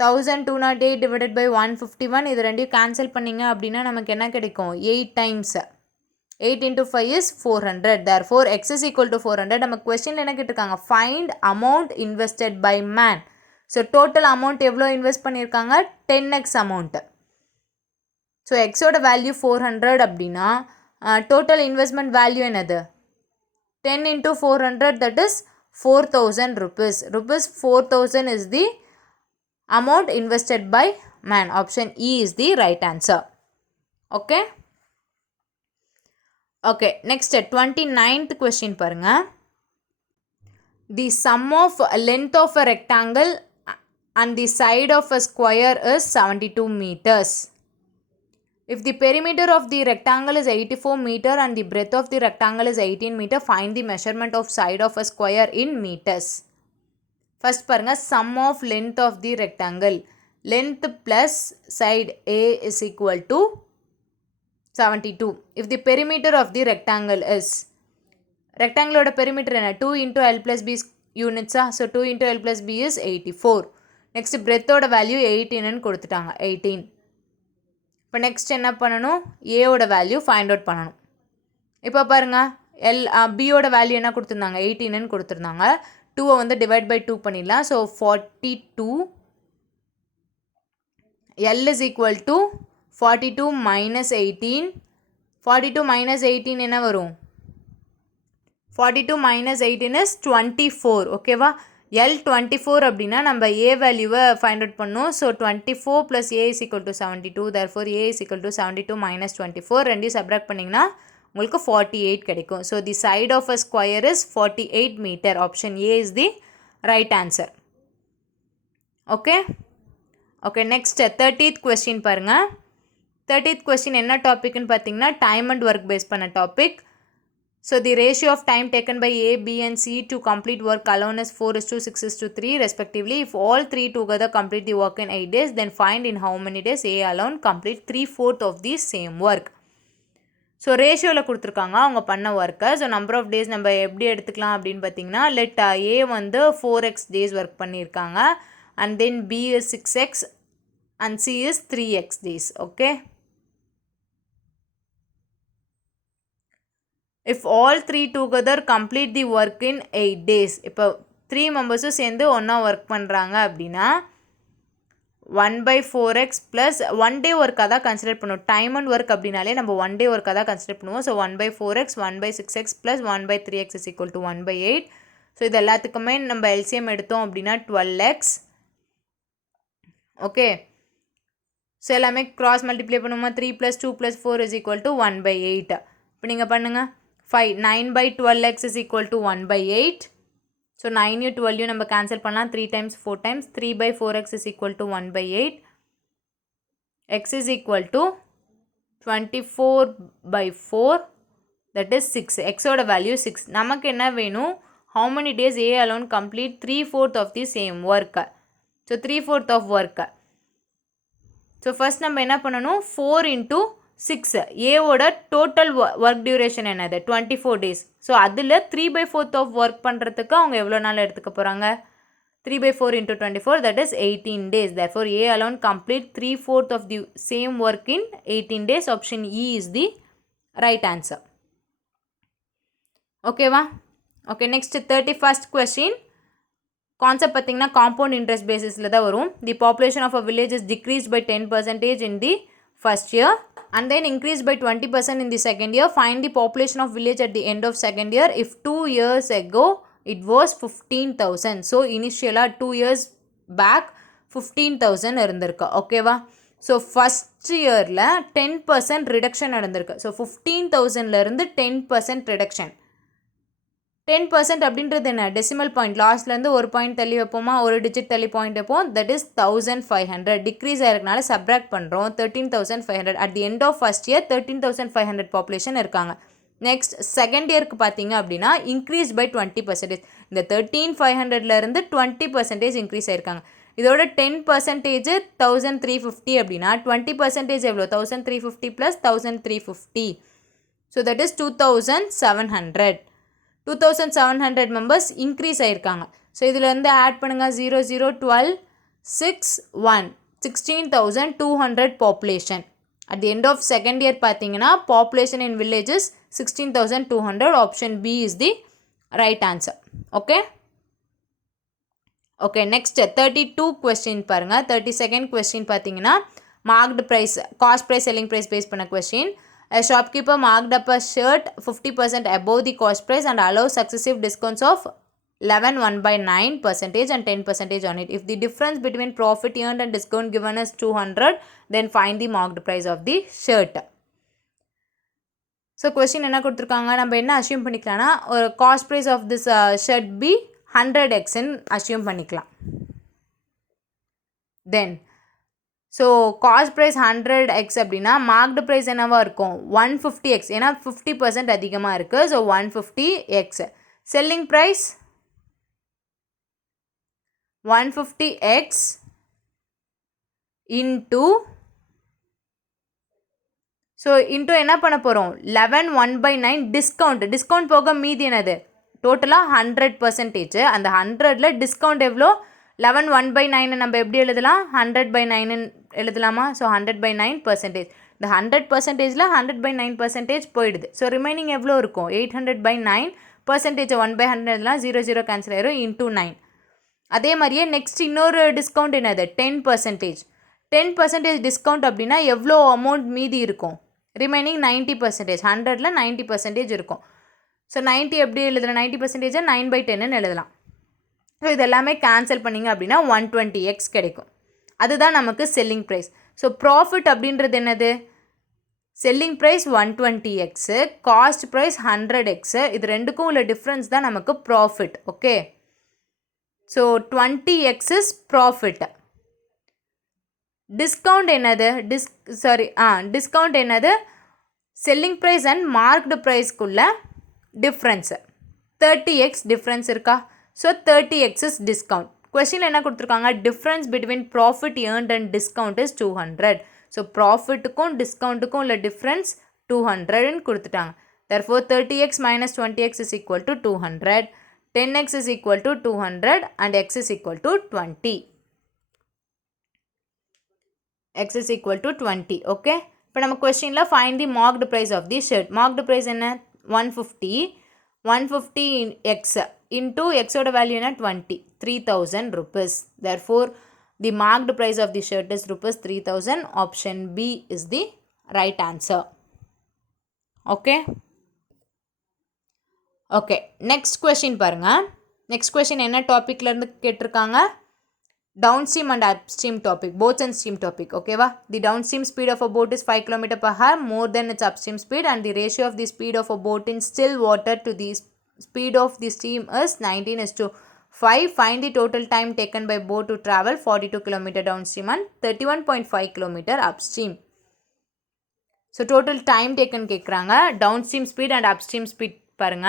1,208 / 151 இது ரெண்டையும் கேன்சல் பண்ணிங்க அப்படின்னா நமக்கு என்ன கிடைக்கும், 8 times 8 into 5 is 400. Therefore x is equal to 400. நம்ம கொஸ்டினில் என்ன கேட்டிருக்காங்க, find amount invested by man. So total amount எவ்வளோ இன்வெஸ்ட் பண்ணியிருக்காங்க, 10x அமௌண்ட்டு. ஸோ எக்ஸோட வேல்யூ 400 அப்படின்னா டோட்டல் இன்வெஸ்ட்மெண்ட் வேல்யூ என்னது, 10 into 400 that is 4,000 rupees. 4,000 is the amount invested by man. Option E is the right answer. Okay. Okay, next 29th question பாருங்க. The sum of length of a rectangle and the side of a square is 72 meters. If the perimeter of the rectangle is 84 meter and the breadth of the rectangle is 18 meter, find the measurement of side of a square in meters. First பாருங்க, sum of length of the rectangle. Length plus side A is equal to 72. If the perimeter of the rectangle is, rectangle oda perimeter enna 2 into L plus B units, so 2 into L plus B is 84. Next breadth oda value 18 ன்னு கொடுத்துட்டாங்க 18. இப்போ next என்ன பண்ணணும், A ஓட value find out பண்ணணும். இப்போ பாருங்க B ஓட வேல்யூ என்ன கொடுத்துருந்தாங்க 18 ன்னு கொடுத்துருந்தாங்க. 2 வந்து டிவைட் பை 2 பண்ணிடலாம். So 42 L is equal to 42 minus 18. 42 minus 18 என்ன வரும், 42 minus 18 is 24. ஓகேவா, L 24 அப்படின்னா நம்ம A வேல்யூவை ஃபைண்ட் அவுட் பண்ணணும். So 24 plus A is equal to 72. therefore A is equal to 72 minus 24. ரெண்டையும் சப்ராக்ட் பண்ணிங்கன்னா உங்களுக்கு 48 கிடைக்கும். So the side of a square is 48 metre. Option A is the right answer. Okay okay next 30th question பாருங்கள். 30th question என்ன டாபிக்னு பார்த்தீங்கன்னா time and work base பண்ண topic. So the ratio of time taken by A, B and C to complete work alone is 4:6:3 respectively. If all three together complete the work in 8 days, then find in how many days A alone complete 3/4 of the same work. So ரேஷியோவில் கொடுத்துருக்காங்க அவங்க பண்ண ஒர்க்கை. So number of days நம்ம எப்படி எடுத்துக்கலாம் அப்படின்னு பார்த்தீங்கன்னா, லெட் A வந்து 4x டேஸ் ஒர்க் பண்ணியிருக்காங்க, and then B is 6x and C is 3x days. Okay, if all three together complete the work in 8 days, இப்போ 3 மெம்பர்ஸும் சேர்ந்து ஒன்றா ஒர்க் பண்ணுறாங்க அப்படின்னா 1/4x ப்ளஸ் 1 டே ஒர்க்காக தான் கன்சிடர் பண்ணுவோம். டைம் அண்ட் ஒர்க் அப்படின்னாலே நம்ம 1 டே ஒர்க்காக தான் கன்சிடர் பண்ணுவோம். So 1/4x 1/6x plus 1/3x is equal to 1/8. So இது எல்லாத்துக்குமே நம்ம எல்சிஎம் எடுத்தோம் அப்படின்னா 12x. ஓகே, ஸோ எல்லாமே கிராஸ் மல்டிப்ளை பண்ணுவோமா, 3 + 2 + 4 is equal to 1/8. இப்போ நீங்கள் பண்ணுங்கள், 9/12x is equal to 1/8. So 9 12 நம்ம கேன்சல் பண்ணலாம், 3 times 4 times 3/4x is equal to 1/8. x is equal to 24/4, that is 6. x ஓட வேல்யூ 6. நமக்கு என்ன வேணும், how many days A alone complete 3/4 of the same work. So 3/4 of work. So first நம்ம என்ன பண்ணணும், 4 into 6, ஏவோட total work duration என்னது 24 days. So அதில் 3/4 ஆஃப் ஒர்க் பண்ணுறதுக்கு அவங்க எவ்வளோ நாள் எடுத்துக்க போகிறாங்க, 3/4 into 24, that is 18 days. therefore A alone complete 3/4 of the same work in 18 days. option E is the right answer. ஓகேவா, okay next 31st question. Concept பார்த்தீங்கன்னா காம்பவுண்ட் இன்ட்ரெஸ்ட் பேசிஸில் தான் வரும். The population of a village is decreased by 10% in the first year and then increased by 20% in the second year. Find the population of village at the end of second year if 2 years ago it was 15,000. so initially 2 years back 15,000 இருந்திருக்கு. ஓகேவா, so first இயரில் 10% reduction நடந்திருக்கு. So 15,000லேருந்து 10% reduction. 10% அப்படின்றது என்ன, decimal point, லாஸ்ட்லேருந்து ஒரு point தள்ளி வைப்போமா, ஒரு digit தள்ளி பாயிண்ட் வைப்போம், தட் இஸ் 1500. டிக்ரீஸ் ஆயிருக்கனால சப்ராக்ட் பண்ணுறோம், 13,500. At the end of first year 13,500 population இருக்காங்க. நெக்ஸ்ட் செகண்ட் இயருக்கு பார்த்தீங்க அப்படின்னா இன்க்ரீஸ் பை 20%. இந்த 13,500லேருந்து 20% இன்க்ரீஸ் ஆயிருக்காங்க. இதோட 10% 1,350 அப்படின்னா 20% எவ்வளோ, 1,350 + 1,350. So that is 2,700. 2,700 members increase ஆகிருக்காங்க. ஸோ இதில் வந்து ஆட் பண்ணுங்கள், 0 0 12 6 1 16,200 population. At the end of second year பார்த்தீங்கன்னா population in villages 16,200. Option B is the right answer. Okay okay next 32 question பாருங்கள். 32nd கொஸ்டின் பார்த்தீங்கன்னா marked price, cost price, selling price base பண்ண question. A shopkeeper marked up a shirt 50% above the cost price and allows successive discounts of 11 1/9% and 10% on it. If the difference between profit earned and discount given is 200, then find the marked price of the shirt. So question என்ன கொடுத்துருக்காங்க, நம்ம என்ன assume பண்ணிக்கலாம்னா ஒரு cost price of this shirt be 100xன்னு assume பண்ணிக்கலாம். Then so cost price 100x அப்படின்னா marked price என்னவாக இருக்கும் 150x, ஏன்னா 50% அதிகமாக இருக்குது. So 150x. Selling price 150x into so into என்ன பண்ண போகிறோம் 11 1/9 டிஸ்கவுண்ட் போக மீதி என்னது டோட்டலாக 100%. அந்த 100ல் டிஸ்கவுண்ட் எவ்வளோ 11 1/9 நம்ம எப்படி எழுதலாம் 100/9 எழுதலாமா? ஸோ 100/9%. இந்த 100%ல் 100/9% போயிடுது. ஸோ ரிமைனிங் எவ்வளோ இருக்கும் 800/9 1/100 எழுதலாம் 0 கேன்சல் ஆயிரும் இன்ட்டு 9. அதே மாதிரியே நெக்ஸ்ட் இன்னொரு டிஸ்கவுண்ட் என்னது 10% டிஸ்கவுண்ட் அப்படின்னா எவ்வளோ அமௌண்ட் மீதி இருக்கும் ரிமைனிங் 90%. 100ல் 90% இருக்கும். ஸோ 90 எப்படி எழுதலாம் 90% 9/10 எழுதலாம். ஸோ இது எல்லாமே கேன்சல் பண்ணிங்க அப்படின்னா 120x கிடைக்கும். அதுதான் நமக்கு செல்லிங் ப்ரைஸ். ஸோ ப்ராஃபிட் அப்படின்றது என்னது selling price 120x, cost price 100x. இது ரெண்டுக்கும் உள்ள டிஃப்ரென்ஸ் தான் நமக்கு profit. Okay, so 20x is profit. Discount என்னது டிஸ்கவுண்ட் என்னது செல்லிங் ப்ரைஸ் அண்ட் மார்க்டு ப்ரைஸ்க்குள்ள டிஃப்ரென்ஸு 30x டிஃப்ரென்ஸ் இருக்கா? So 30x is discount. கொஸ்டினில் என்ன கொடுத்துருக்காங்க difference between profit earned and discount is 200. So ப்ராஃபிட்டுக்கும் டிஸ்கவுண்ட்டுக்கும் உள்ள டிஃப்ரென்ஸ் 200ன்னு கொடுத்துட்டாங்க. therefore 30x minus 20x is equal to 200, 10x is equal to 200 and x is equal to 20. x is equal to 20. Okay, இப்போ நம்ம கொஸ்டினில் find the marked price of the shirt. Marked price என்ன 150x into x ஓட value என்ன 20 3000 rupees. therefore the marked price of the shirt is rupees 3000. option B is the right answer. okay okay next question பாருங்க. next question என்ன டாபிக்ல இருந்து கேட்டிருக்காங்க downstream and upstream topic, boats and stream topic. ஓகேவா? the downstream speed of a boat is 5 km/h more than its upstream speed and the ratio of the speed of a boat in still water to the speed of the stream is 19:5. find the total time taken by boat to travel 42 km downstream and 31.5 km upstream. so total time taken கேட்குறாங்க. downstream speed and upstream speed பாருங்க.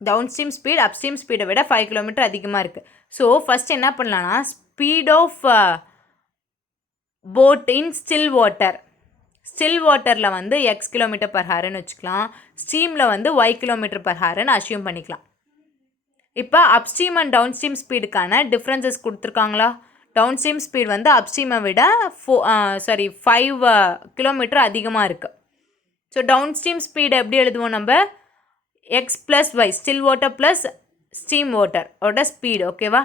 downstream speed upstream speed விட 5 km அதிகமாக இருக்குது. So first என்ன பண்ணலான்னா speed of boat in still வாட்டரில் வந்து x km/hன்னு வச்சுக்கலாம். ஸ்ட்ரீமில் வந்து y km/hன்னு அசியூம் பண்ணிக்கலாம். இப்போ அப்ஸ்ட்ரீம் அண்ட் டவுன்ஸ்ட்ரீம் ஸ்பீடுக்கான டிஃப்ரென்சஸ் கொடுத்துருக்காங்களா? டவுன்ஸ்ட்ரீம் ஸ்பீட் வந்து அப்ஸ்ட்ரீமை விட 5 கிலோமீட்டர் அதிகமாக இருக்குது. ஸோ டவுன்ஸ்ட்ரீம் ஸ்பீடு எப்படி எழுதுவோம் நம்ம x + y still water plus stream வாட்டரோட ஸ்பீடு. ஓகேவா?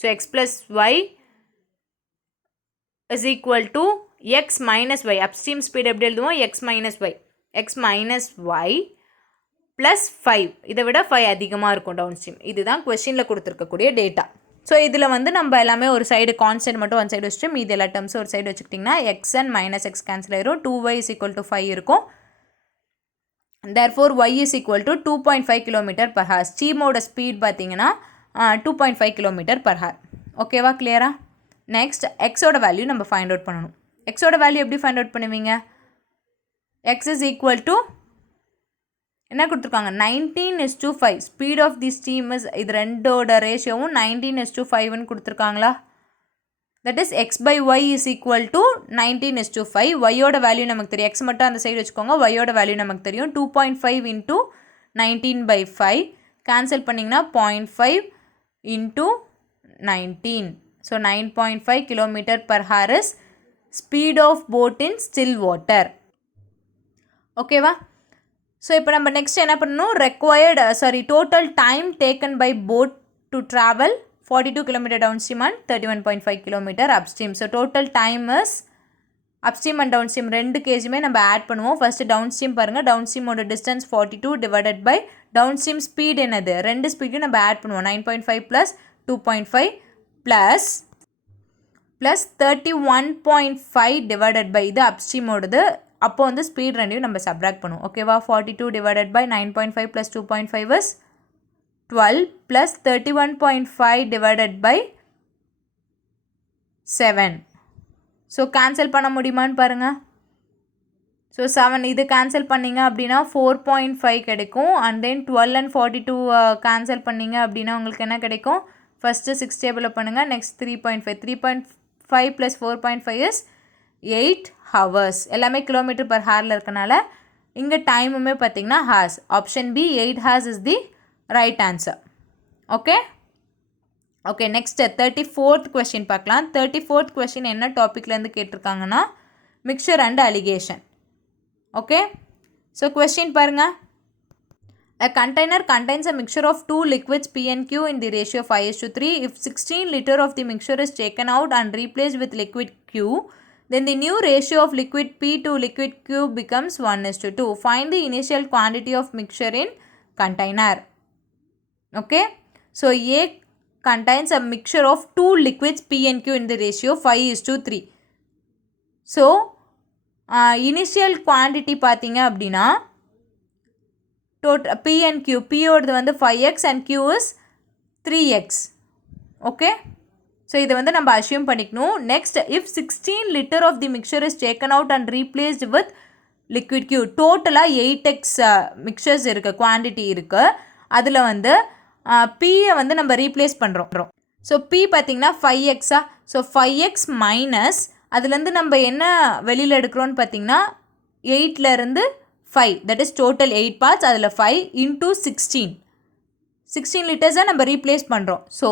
So x + y is equal to x minus y. upstream speed எப்படி எழுதுவோம் x minus y plus 5. இதை விட 5 அதிகமாக இருக்கும் டவுன்ஸ்ட்ரீம். இதுதான் கொஸ்டினில் கொடுத்துருக்கக்கூடிய டேட்டா. ஸோ இதில் வந்து நம்ம எல்லாமே ஒரு சைடு கான்ஸ்டன்ட் மட்டும் ஒன் சைடு வச்சுட்டு மீதி எல்லா டேர்ம்ஸும் ஒரு சைடு வச்சுக்கிட்டிங்கன்னா x and minus x cancel ஆயிரும். 2y is equal to 5 இருக்கும். therefore y is equal to 2.5 km/h. ஸ்டீமோட speed பார்த்தீங்கன்னா 2.5 km/h. ஓகேவா? கிளியரா? நெக்ஸ்ட் எக்ஸோட வேல்யூ நம்ம ஃபைண்ட் அவுட் பண்ணணும். எக்ஸோட வேல்யூ எப்படி ஃபைண்ட் அவுட் பண்ணுவீங்க? எக்ஸ் இஸ் ஈக்குவல் டு என்ன கொடுத்துருக்காங்க 19:5. Speed of the steam is இது ரெண்டோட ரேஷியோவும் 19:5ன்னு கொடுத்துருக்காங்களா? That is x/y is equal to 19:5. ஒய்யோட வேல்யூ நமக்கு தெரியும். எக்ஸ் மட்டும் அந்த சைடு வச்சுக்கோங்க. ஒய்யோட வேல்யூ நமக்கு தெரியும் 2.5 into 19/5 கேன்சல் பண்ணிங்கன்னா 0.5 into 19. So 9.5 km/h is speed of boat in still water. ஓகேவா? ஸோ இப்போ நம்ம நெக்ஸ்ட் என்ன பண்ணணும் total time taken by boat to travel 42 km downstream and 31.5 km upstream. So total time is upstream and downstream ரெண்டு கேஸுமே நம்ம add பண்ணுவோம். First downstream பாருங்கள். டவுன்ஸ்ட்ரீமோட distance 42 divided by downstream speed என்னது ரெண்டு ஸ்பீடையும் நம்ம ஆட் பண்ணுவோம். 9.5 + 2.5 plus 31.5 divided by இது அப்ஸ்ட்ரீமோடது. அப்போ வந்து ஸ்பீட் ரெண்டையும் நம்ம சப்ராக்ட் பண்ணுவோம். ஓகேவா? 42 divided by 9.5 plus 2.5 is 12 plus 31.5 divided by 7. So cancel பண்ண முடியுமான்னு பாருங்கள். ஸோ 7 இது கேன்சல் பண்ணிங்க அப்படின்னா 4.5 கிடைக்கும். அண்ட் தென் 12 and 42 கேன்சல் பண்ணிங்க அப்படின்னா உங்களுக்கு என்ன கிடைக்கும்? ஃபஸ்ட்டு 6 டேபிளில் பண்ணுங்கள். Next 3.5 plus 4.5 is 8 hours. எல்லாமே கிலோமீட்டர் பர் ஹாரில் இருக்கனால இங்கே டைமுமே பார்த்தீங்கன்னா hours. Option B 8 hours is the right answer. Okay okay next 34th question பார்க்கலாம். 34th கொஸ்டின் என்ன டாப்பிக்லேருந்து கேட்டிருக்காங்கன்னா mixture and alligation. Okay so question பாருங்கள். A container contains a mixture of two liquids P and Q in the ratio of 5:3. If 16 liter of the mixture is taken out and replaced with liquid Q, then the new ratio of liquid P to liquid Q becomes 1:2. Find the initial quantity of mixture in container. Okay. So A contains a mixture of two liquids P and Q in the ratio 5:3. So initial quantity பார்த்தீங்க அப்படின்னா total P and Q, P ஓடது வந்து 5x and Q is 3x. Okay so இதை வந்து நம்ம assume பண்ணிக்கணும். Next if 16 liter of the mixture is taken out and replaced with liquid Q, டோட்டலாக 8x mixtures இருக்குது, quantity இருக்குது. அதில் வந்து Pயை வந்து நம்ம ரீப்ளேஸ் பண்ணுறோம். ஸோ P பார்த்திங்கன்னா 5x. ஸோ 5x மைனஸ் அதுலேருந்து நம்ம என்ன வெளியில் எடுக்கிறோன்னு பார்த்திங்கன்னா 8லேருந்து 5, that is total 8 parts. அதில் 5 into 16 லிட்டர்ஸாக நம்ம ரீப்ளேஸ் பண்ணுறோம். So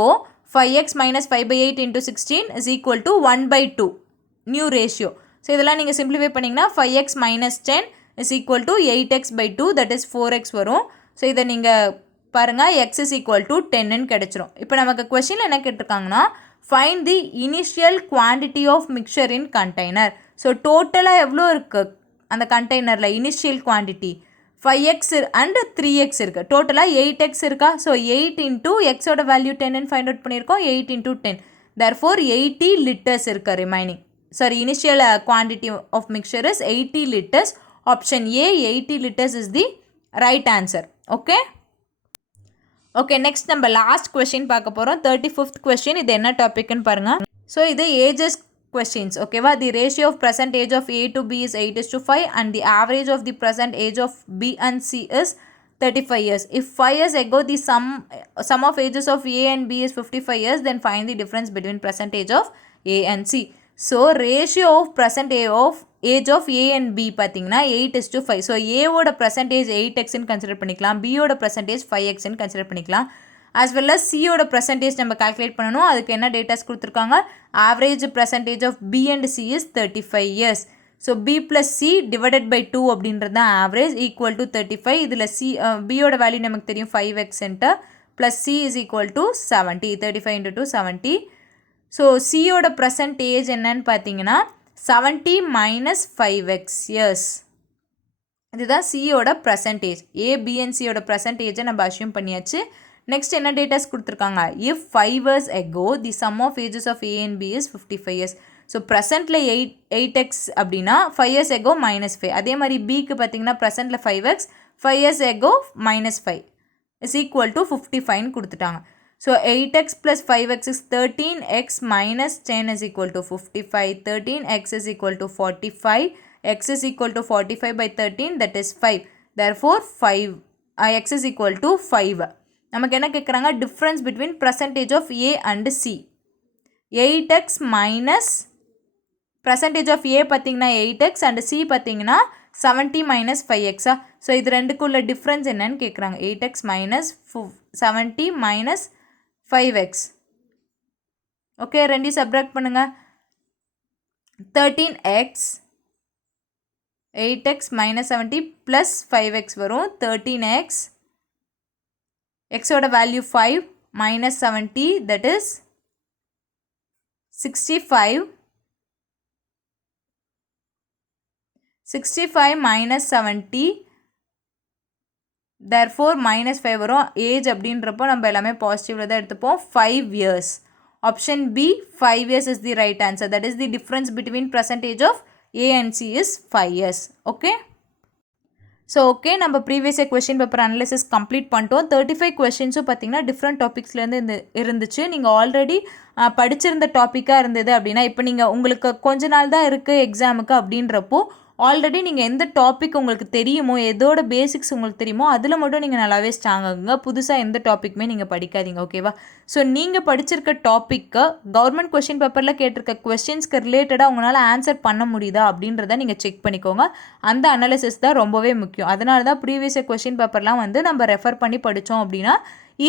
5x minus 5/8 into 16 is equal to 1/2 new ratio. So இதெல்லாம் நீங்கள் சிம்பிளிஃபை பண்ணிங்கன்னா 5x minus 10 is equal to 8x/2, that is 4x வரும். ஸோ இதை நீங்கள் பாருங்கள் x is equal to 10ன்னு கிடச்சிரும். இப்போ நமக்கு கொஸ்டினில் என்ன கேட்டிருக்காங்கன்னா find the initial quantity of mixture in container. So டோட்டலாக எவ்வளோ இருக்குது அந்த கண்டெய்னரில் initial quantity 5x and 3x இருக்குது. டோட்டலாக 8x இருக்கா. ஸோ 8 இன்ட்டு எக்ஸோட வேல்யூ 10ன்னு ஃபைண்ட் அவுட் பண்ணியிருக்கோம். 8 into 10, தேர்ஃபோர் 80 லிட்டர்ஸ் இருக்குது remaining. Sorry initial quantity of mixture is 80 litres. Option A 80 litres is the right answer. Okay okay next நம்ம last question பார்க்க போகிறோம். 35th question. இது என்ன டாபிக்னு பாருங்கள். ஸோ இது ages questions. Okay, the ratio of present age of A to B is 8:5 and the average of the present age of B and C is 35 years. If 5 years ago the sum of ages of A and B is 55 years, then find the difference between present age of A and C. So ratio of present age of A and B பார்த்தீங்கன்னா 8:5. So A ஓட percentage 8x consider பண்ணிக்கலாம், B ஓட percentage 5x consider பண்ணிக்கலாம். as well as C ஓட percentage நம்ம calculate பண்ணணும். அதுக்கு என்ன டேட்டாஸ் கொடுத்துருக்காங்க. average percentage of B and C is 35 years. So B plus C divided by 2 அப்படின்றது தான் average equal to 35. இதில் B ஓட வேல்யூ நமக்கு தெரியும் 5x plus C is equal to 70. 35 into 2 70. So C ஓட percentage என்னன்னு பார்த்தீங்கன்னா 70 minus 5x years. இதுதான் C ஓட percentage. A, B and C ஓட percentage நம்ம assume பண்ணியாச்சு. நெக்ஸ்ட் என்ன டேட்டாஸ் கொடுத்துருக்காங்க. If 5 years ago the sum of ages of A and B is 55 years. So ப்ரெசென்ட்டில் 8x அப்படின்னா 5 years ago -5. அதே மாதிரி பிக்கு பார்த்தீங்கன்னா ப்ரெசென்ட்டில் 5x, 5 years ago -5 is equal to 55 கொடுத்துட்டாங்க. So 8x plus 5x is 13x minus 10 is equal to 55. 13x is equal to 45. x is equal to 45 by 13, that is 5. Therefore 5 x is equal to 5. நமக்கு என்ன கேட்குறாங்க. Difference between percentage of A and C. 8x minus percentage of A பார்த்தீங்கன்னா 8x and C பார்த்தீங்கன்னா 70 minus 5x. So இது ரெண்டுக்குள்ள difference என்னன்னு கேட்குறாங்க. 8x minus 70 minus 5x. Okay ரெண்டையும் subtract பண்ணுங்கள். 13x 8x minus 70 plus 5x வரும். 13x x ஓட value 5 minus 70, that is 65. 65 minus 70, therefore minus 5 வரும். ஏஜ் அப்படின்றப்போ நம்ம எல்லாமே பாசிட்டிவ்ல தான் எடுத்துப்போம். 5 years. Option B 5 years is the right answer. That is the difference between percentage of A and C is 5 years. Okay. So okay நம்ம previous year question paper analysis complete பண்ணிட்டோம். 35 கொஸ்டின்ஸும் பார்த்தீங்கன்னா different டாபிக்ஸ்லேருந்து இருந்துச்சு. நீங்கள் ஆல்ரெடி படிச்சிருந்த டாப்பிக்காக இருந்தது அப்படின்னா இப்போ நீங்கள் உங்களுக்கு கொஞ்ச நாள் தான் இருக்குது எக்ஸாமுக்கு அப்படின்றப்போ ஆல்ரெடி நீங்கள் எந்த டாபிக் உங்களுக்கு தெரியுமோ, எதோட பேசிக்ஸ் உங்களுக்கு தெரியுமோ அதில் மட்டும் நீங்கள் நல்லாவே ஸ்ட்ராங் ஆகுங்க. புதுசாக எந்த டாப்பிக்குமே நீங்கள் படிக்காதீங்க. ஓகேவா? ஸோ நீங்கள் படிச்சிருக்க டாப்பிக்கை கவர்மெண்ட் கொஷின் பேப்பரில் கேட்டிருக்க கொஸ்டின்ஸ்க்கு ரிலேட்டடாக உங்களால் ஆன்சர் பண்ண முடியுதா அப்படின்றத நீங்கள் செக் பண்ணிக்கோங்க. அந்த அனாலிசிஸ் தான் ரொம்பவே முக்கியம். அதனால தான் ப்ரீவியஸ் இயர் கொஷின் பேப்பர்லாம் வந்து நம்ம ரெஃபர் பண்ணி படித்தோம் அப்படின்னா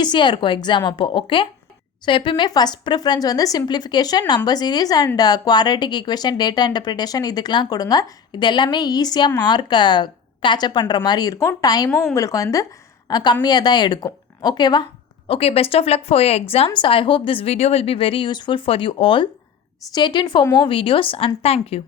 ஈஸியாக இருக்கும் எக்ஸாம் அப்போது. ஓகே, ஸோ எப்பயுமே ஃபஸ்ட் ப்ரிஃபரன்ஸ் வந்து simplification, number series and quadratic equation, data interpretation இதுக்கெலாம் கொடுங்க. இது எல்லாமே ஈஸியாக மார்க்கை கேட்சப் பண்ணுற மாதிரி இருக்கும். டைமும் உங்களுக்கு வந்து கம்மியாக தான் எடுக்கும். ஓகேவா? Okay, best of luck for your exams. I hope this video will be very useful for you all. Stay tuned for more videos and thank you.